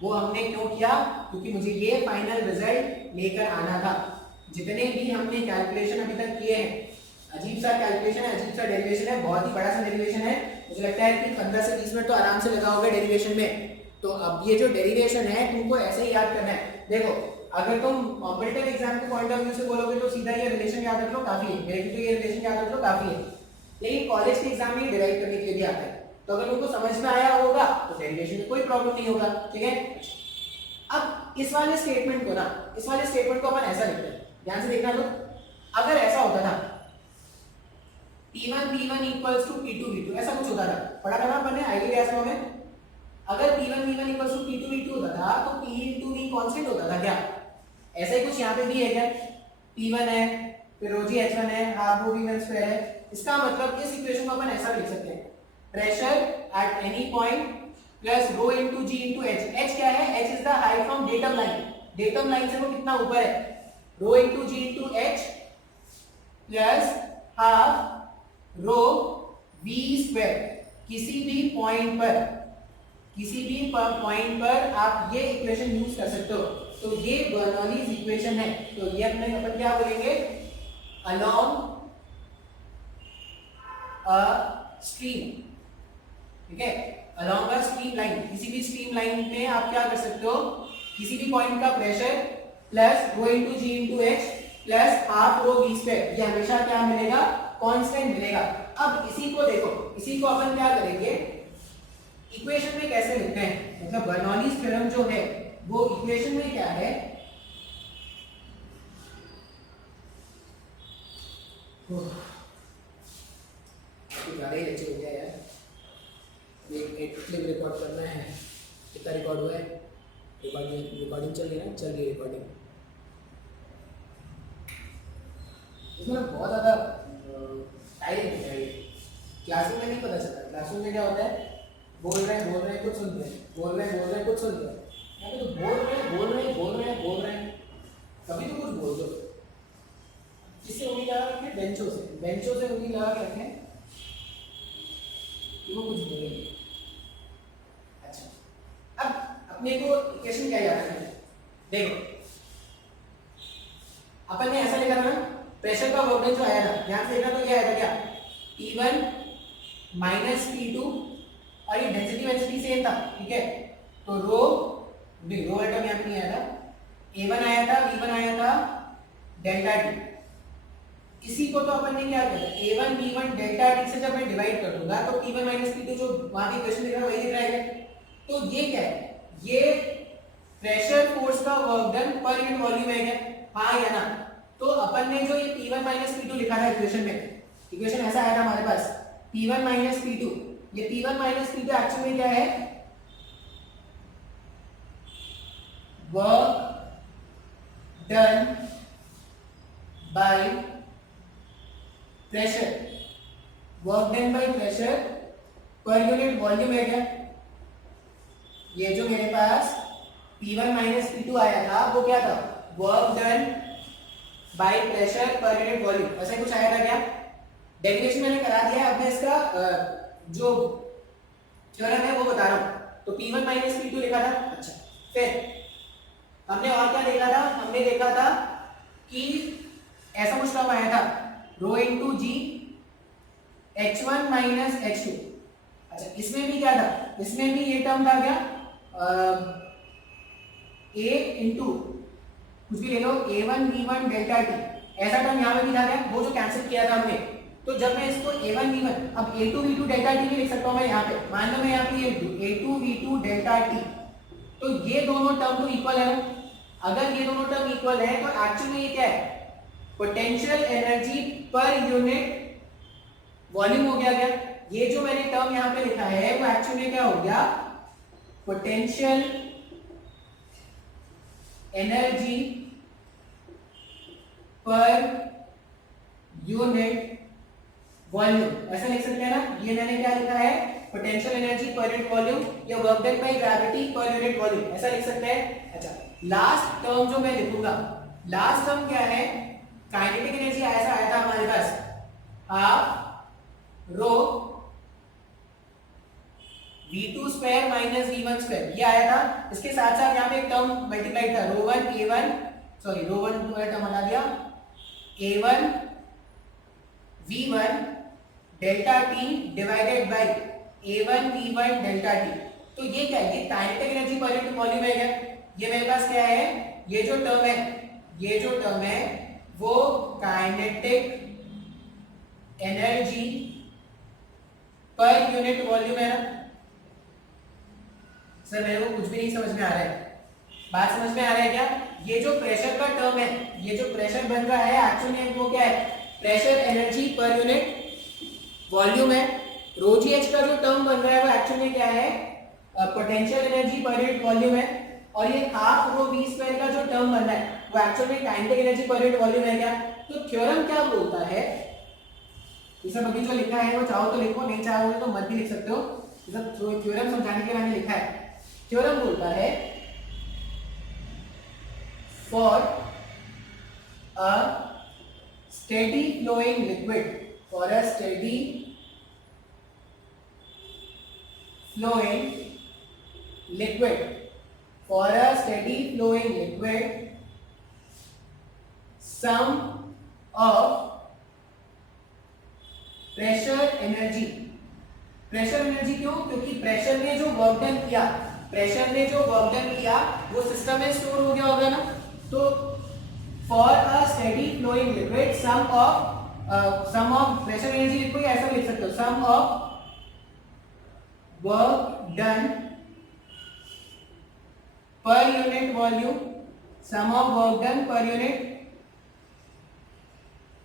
वो हमने क्यों किया, क्योंकि मुझे ये फाइनल रिजल्ट लेकर आना था। जितने भी हमने कैलकुलेशन अभी तक किए हैं, अजीब सा कैलकुलेशन है, अजीब सा डेरिवेशन है, बहुत ही बड़ा सा डेरिवेशन है, मुझे लगता है कि 15 से 20 मिनट तो आराम से लगा होगा डेरिवेशन में। तो अब ये जो डेरिवेशन है तुमको ऐसे ही याद करना है। देखो अगर तुम कॉम्पिटिटिव एग्जाम के पॉइंट ऑफ व्यू से बोलोगे तो सीधा ये रिलेशन याद रख लो काफी है, मेरे लिए ये रिलेशन याद रख लो काफी है, लेकिन कॉलेज के एग्जाम में डिराइव करने के लिए भी आता है। तो अगर तुमको समझ में आया होगा तो डेरिवेशन में कोई प्रॉब्लम नहीं होगा, ठीक है। अब इस वाले स्टेटमेंट को ना, इस वाले स्टेटमेंट को अपन ऐसा लिखते हैं, ध्यान से देखना। तो अगर ऐसा होता था P1 V1 equals to P2 V2, ऐसा कुछ होता था, पढ़ा था ना अपन ने आइडियल गैस लॉ में। अगर P1 V1 equals to P2 V2 होता था तो P into V कांस्टेंट होता था क्या, ऐसा ही कुछ यहाँ पे भी है क्या, P1 है फिर रो जी H1 है हाफ रो V1 स्क्वायर है। इसका मतलब इस इक्वेशन को अपन ऐसा लिख सकते हैं, pressure at any point plus rho into g into h. H क्या है, h is the height from datum line, datum line से वो कितना ऊपर है, rho into g into h plus half rho v square. किसी भी पॉइंट पर, किसी भी पॉइंट पर आप ये इक्वेशन यूज कर सकते हो। तो ये बर्नौलीज इक्वेशन है, तो ये अपने अपन क्या बोलेंगे, अलोंग अ स्ट्रीम, ठीक है, अलोंग अ स्ट्रीम लाइन। किसी भी स्ट्रीम लाइन में आप क्या कर सकते हो, किसी भी पॉइंट का pressure plus rho into g into h plus half rho v square, ये हमेशा क्या मिलेगा, कांस्टेंट मिलेगा। अब इसी को देखो, इसी को अपन क्या करेंगे, इक्वेशन में कैसे लिखते हैं, मतलब बर्नौलीज थ्योरम जो है वो इक्वेशन में क्या है, ज़्यादा ही लेक्चर हो गया यार, एक क्लिप रिकॉर्ड करना है। कितना रिकॉर्ड हुआ है, रिकॉर्डिंग चल रही है ना, चल रही है रिकॉर्डिंग। इसमें बहुत ज़्यादा टाइम होता है, क्लासरूम में नहीं पता चलता। क्लासरूम में क्या होता है, बोल रहे हैं कुछ सुनते हैं, बोल रहे हैं कुछ सुनते हैं। यहाँ पे तो बोल रहे हैं, कभी तो कुछ बोल दो। किससे उंगली लगा रखें, बेंचों से उंगली लगा के रखें, तो कुछ बोलेंगे। अच्छा अब अपने को इक्वेशन क्या याद रखना है, देखो अपन ने ऐसा लिखा था ना, प्रेशर का वर्क डन जो आया था, ध्यान से देखना, तो क्या आया था, क्या P1 माइनस P2, और ये डेंसिटी सेम था, ठीक है। तो रो आइटम यहाँ पे नहीं आया था, A1 आया था, V1 आया था, डेल्टा टी। इसी को तो अपन ने क्या किया था, A1 V1 डेल्टा टी से जब मैं डिवाइड कर दूंगा तो P1 माइनस P2 जो वहां की इक्वेशन दिख रहा है वही दिख रहा है। तो ये क्या है, ये प्रेशर फोर्स का वर्क डन पर यूनिट वॉल्यूम है क्या, हाँ या ना, तो अपन ने जो ये P1 माइनस P2 लिखा था इक्वेशन में, इक्वेशन ऐसा आया था हमारे पास P1 माइनस P2, ये P1 माइनस P2 एक्चुअली में क्या है, work done by pressure, work done by pressure पर यूनिट वॉल्यूम है क्या। ये जो मेरे पास P1 माइनस P2 आया था वो क्या था, वर्क डन बाय प्रेशर पर यूनिट वॉल्यूम, ऐसा कुछ आया था क्या। डेरिवेशन मैंने करा दिया है, अब मैं इसका जो थ्योरम है वो बता रहा हूं। तो P1 माइनस P2 लिखा था। अच्छा, फिर हमने और क्या देखा था, हमने देखा था कि ऐसा कुछ टर्म आया था रो इंटू जी H1 माइनस H2। अच्छा, इसमें भी क्या था, इसमें भी ये टर्म था क्या, A इंटू कुछ भी ले लो A1 V1 डेल्टा टी, ऐसा टर्म यहाँ पे भी था क्या, वो जो कैंसिल किया था हमने। तो जब मैं इसको A1 V1, अब A2 V2 डेल्टा टी भी लिख सकता हूँ मैं यहाँ पे, मान लो मैं यहाँ पे ये A2 V2 डेल्टा टी, तो ये दोनों टर्म तो इक्वल है ना। अगर ये दोनों टर्म इक्वल है तो एक्चुअली में ये क्या है, potential energy per unit volume हो गया क्या। ये जो मैंने टर्म यहाँ पे लिखा है वो एक्चुअली में क्या हो गया, potential energy per unit volume, ऐसा लिख सकते हैं ना। ये मैंने क्या लिखा है, potential energy per unit volume या work done by gravity per unit volume, ऐसा लिख सकते हैं। अच्छा, लास्ट टर्म जो मैं लिखूंगा, लास्ट टर्म क्या है, काइनेटिक एनर्जी ऐसा आया था हमारे पास half rho v2 square minus v1 square, ये आया था। इसके साथ साथ यहाँ पे एक टर्म मल्टीप्लाइड था रो1 a1, सॉरी रो1 टर्म हटा दिया, a1 v1 delta T divided by a1 v1 delta T. तो ये क्या है, ये kinetic energy per unit volume है क्या। ये मेरे पास क्या है, ये जो टर्म है, ये जो टर्म है वो kinetic energy per unit volume है ना। सर मेरे को कुछ भी नहीं समझ में आ रहा है, बात समझ में आ रहा है क्या। ये जो प्रेशर का टर्म है, ये जो प्रेशर बन रहा है एक्चुअली वो क्या है, pressure energy per unit volume है। रो जी एच का जो टर्म बन रहा है वो एक्चुअली क्या है, potential energy per unit volume है। और ये हाफ रो v स्क्वायर का जो टर्म बन रहा है वो actually kinetic energy per unit volume है क्या। तो थ्योरम क्या बोलता है, ये सब अभी जो लिखा है वो चाहो तो लिखो, नहीं चाहो तो मत भी लिख सकते हो, ये सब थ्योरम समझाने के लिए मैंने लिखा है। थ्योरम बोलता है for a steady flowing liquid, for a steady flowing liquid, for a steady flowing liquid, sum of pressure energy, pressure energy क्यों, क्योंकि प्रेशर ने जो वर्क डन किया, प्रेशर ने जो वर्क डन किया वो सिस्टम में स्टोर हो गया होगा ना। तो for a steady flowing liquid sum of pressure energy लिखो, ऐसा लिख सकते हो, sum of work done per unit volume, sum of work done per unit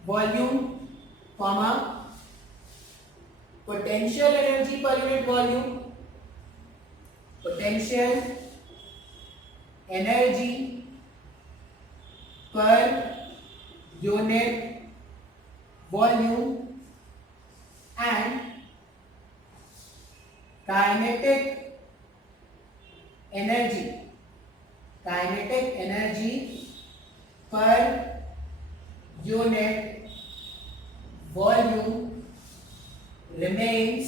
volume, comma potential energy per unit volume, potential energy per unit volume and kinetic energy per unit volume remains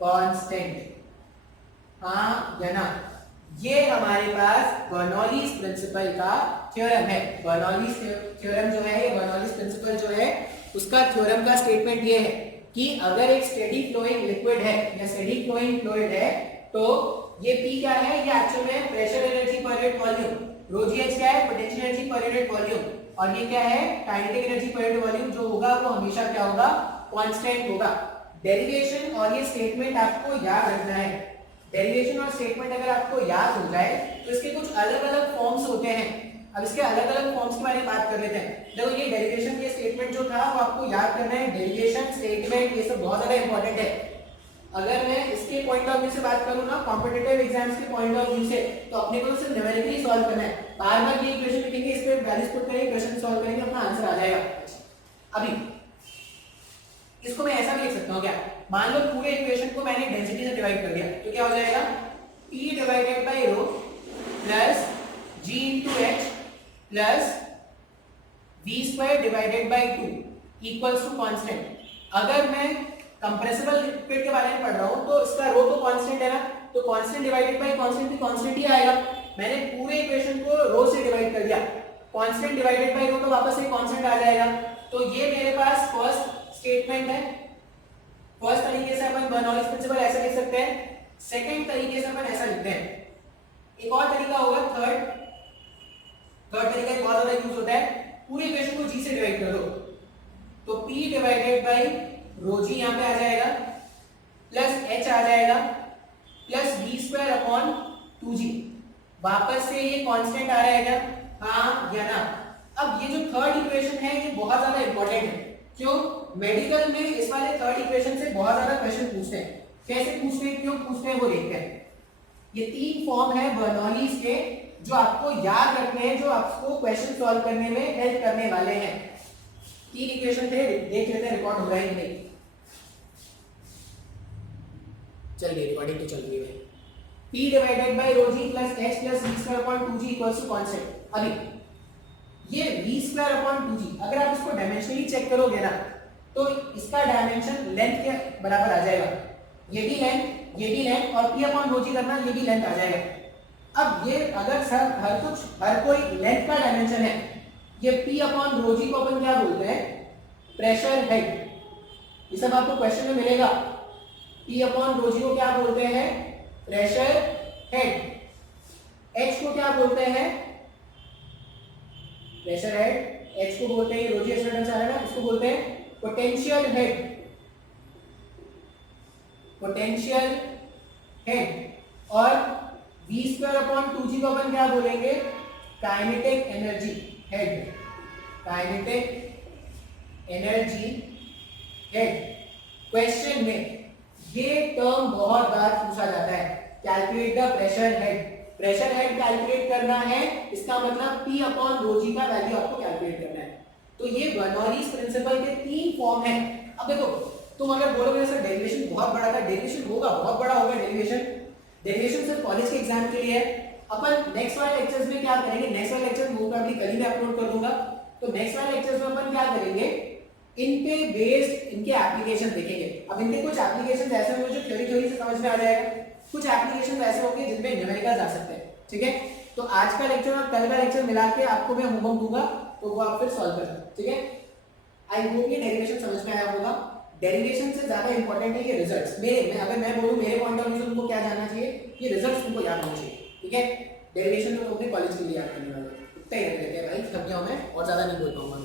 constant। हाँ या ना, ये हमारे पास बर्नौलीज प्रिंसिपल का थ्योरम है। बर्नौलीज थ्योरम जो है, ये बर्नौलीज प्रिंसिपल जो है उसका थ्योरम का स्टेटमेंट ये है कि अगर एक स्टेडी फ्लोइंग लिक्विड है या स्टेडी फ्लोइंग फ्लूइड है तो ये P क्या है, ये एक्चुअल में pressure energy per unit volume, rho g h क्या है, potential energy per unit volume, और ये क्या है, kinetic energy per unit volume. जो होगा वो हमेशा क्या होगा, कांस्टेंट होगा। डेरिवेशन और ये स्टेटमेंट आपको याद रखना है। डेरिवेशन और स्टेटमेंट अगर आपको याद हो जाए तो इसके कुछ अलग अलग फॉर्म्स होते हैं। अब इसके अलग अलग फॉर्म्स के बारे में बात कर लेते हैं। देखो ये डेरिवेशन ये स्टेटमेंट जो था वो आपको याद करना है, डेरिवेशन स्टेटमेंट ये सब बहुत ज्यादा इंपॉर्टेंट है। अगर मैं इसके पॉइंट ऑफ व्यू से बात करूं ना, कॉम्पिटिटिव एग्जाम्स के पॉइंट ऑफ व्यू से, तो अपने को सिर्फ न्यूमेरिकली सॉल्व करना है, बार बार ये इक्वेशन लिखेंगे, इस पे वैल्यूज पुट करेंगे, क्वेश्चन सॉल्व करेंगे, अपना आंसर आ जाएगा। अभी इसको मैं ऐसा भी लिख सकता हूं क्या, मान लो पूरे इक्वेशन को मैंने डेंसिटी से डिवाइड कर दिया, तो क्या हो जाएगा, P divided by rho plus G into H plus V square divided by 2 equals to constant. अगर मैं कंप्रेसिबल लिक्विड के बारे में पढ़ रहा हूं तो इसका रो तो कांस्टेंट है ना, तो कांस्टेंट डिवाइडेड बाय कांस्टेंट भी कांस्टेंट ही आएगा। मैंने पूरे इक्वेशन को रो से डिवाइड कर दिया, कांस्टेंट डिवाइडेड बाय रो तो वापस से कांस्टेंट आ जाएगा। तो ये मेरे पास फर्स्ट स्टेटमेंट है। फर्स्ट तरीके से अपन बर्नौलीज प्रिंसिपल ऐसे लिख सकते हैं, सेकंड तरीके से अपन ऐसा लिखते हैं। एक और तरीका होगा थर्ड तरीका बहुत ज्यादा यूज होता है, पूरे इक्वेशन को g से डिवाइड कर दो, तो p डिवाइडेड बाय रो जी यहां पे आ जाएगा प्लस h आ जाएगा plus v square upon 2g। वापस से ये कांस्टेंट आ रहा है क्या, हाँ या ना। अब ये जो थर्ड इक्वेशन है ये बहुत ज्यादा इंपॉर्टेंट है, क्यों, मेडिकल में इस वाले थर्ड इक्वेशन से बहुत ज्यादा क्वेश्चन पूछते हैं। कैसे पूछते हैं, क्यों पूछते हैं, वो देखते हैं। ये 3 फॉर्म है बर्नौलीज के जो आपको याद रखने हैं, जो आपको क्वेश्चन सॉल्व करने में हेल्प करने वाले हैं। 3 इक्वेशन थे, देख लेते हैं रिकॉर्ड हो रहा है कि नहीं। चल रही रिकॉर्डिंग तो चल रही है। P divided by rho g plus h plus v square upon 2g equals to constant. अभी ये v स्क्वायर अपॉन 2g अगर आप इसको डायमेंशनली चेक करोगे ना, तो इसका डायमेंशन लेंथ के बराबर आ जाएगा। ये भी लेंथ और p अपॉन रो जी करना, ये भी लेंथ आ जाएगा। अब ये अगर सर हर कोई लेंथ का डायमेंशन है, ये p अपॉन रो जी को अपन क्या बोलते हैं, प्रेशर हेड। ये सब आपको क्वेश्चन में मिलेगा। P अपॉन रो जी को क्या बोलते हैं, प्रेशर हेड। H को क्या बोलते हैं, प्रेशर हेड, H को बोलते हैं, रो जी एक्सपेक्टेड से आ रहा है ना, इसको बोलते हैं पोटेंशियल हेड। पोटेंशियल हेड और v स्क्वायर अपॉन 2g को अपन क्या बोलेंगे, kinetic energy head. Kinetic energy head. Question में ये टर्म बहुत बार पूछा जाता है, calculate the pressure head. Pressure head calculate करना है, इसका मतलब P अपॉन रो जी का वैल्यू आपको कैलकुलेट करना है। तो ये बर्नौलीज प्रिंसिपल के 3 फॉर्म हैं। अब देखो तुम अगर बोलोगे सर डेरिवेशन बहुत बड़ा था, डेरिवेशन होगा, बहुत बड़ा होगा डेरिवेशन सिर्फ कॉलेज के एग्जाम के लिए है। अपन नेक्स्ट वाले लेक्चर्स में क्या करेंगे, नेक्स्ट वाले लेक्चर वो मैं कल ही अपलोड कर दूंगा। तो नेक्स्ट वाले लेक्चर्स में अपन क्या करेंगे, इन पे बेस्ड इनके एप्लीकेशन देखेंगे। अब इनके कुछ एप्लीकेशन ऐसे होंगे जो थ्योरी से समझ में आ जाएगा, कुछ एप्लीकेशन ऐसे होंगे जिनमें न्यूमेरिकल्स आ सकते हैं। ठीक है, तो आज का लेक्चर और कल का लेक्चर मिला के आपको मैं होमवर्क दूंगा, तो वो आप फिर सॉल्व करना। ठीक है, आई होप ये डेरिवेशन समझ में आया होगा। डेरिवेशन से ज्यादा इंपॉर्टेंट है ये रिजल्ट्स। अगर मैं बोलूं मेरे पॉइंट ऑफ व्यू से तुमको क्या जानना चाहिए, ये रिजल्ट्स तुमको याद होना चाहिए। ठीक है, डेरिवेशन तो तुम अपने कॉलेज के लिए याद करने वाले, इतना ही रहते हैं भाई, थक गया मैं और ज्यादा नहीं बोल पाऊंगा।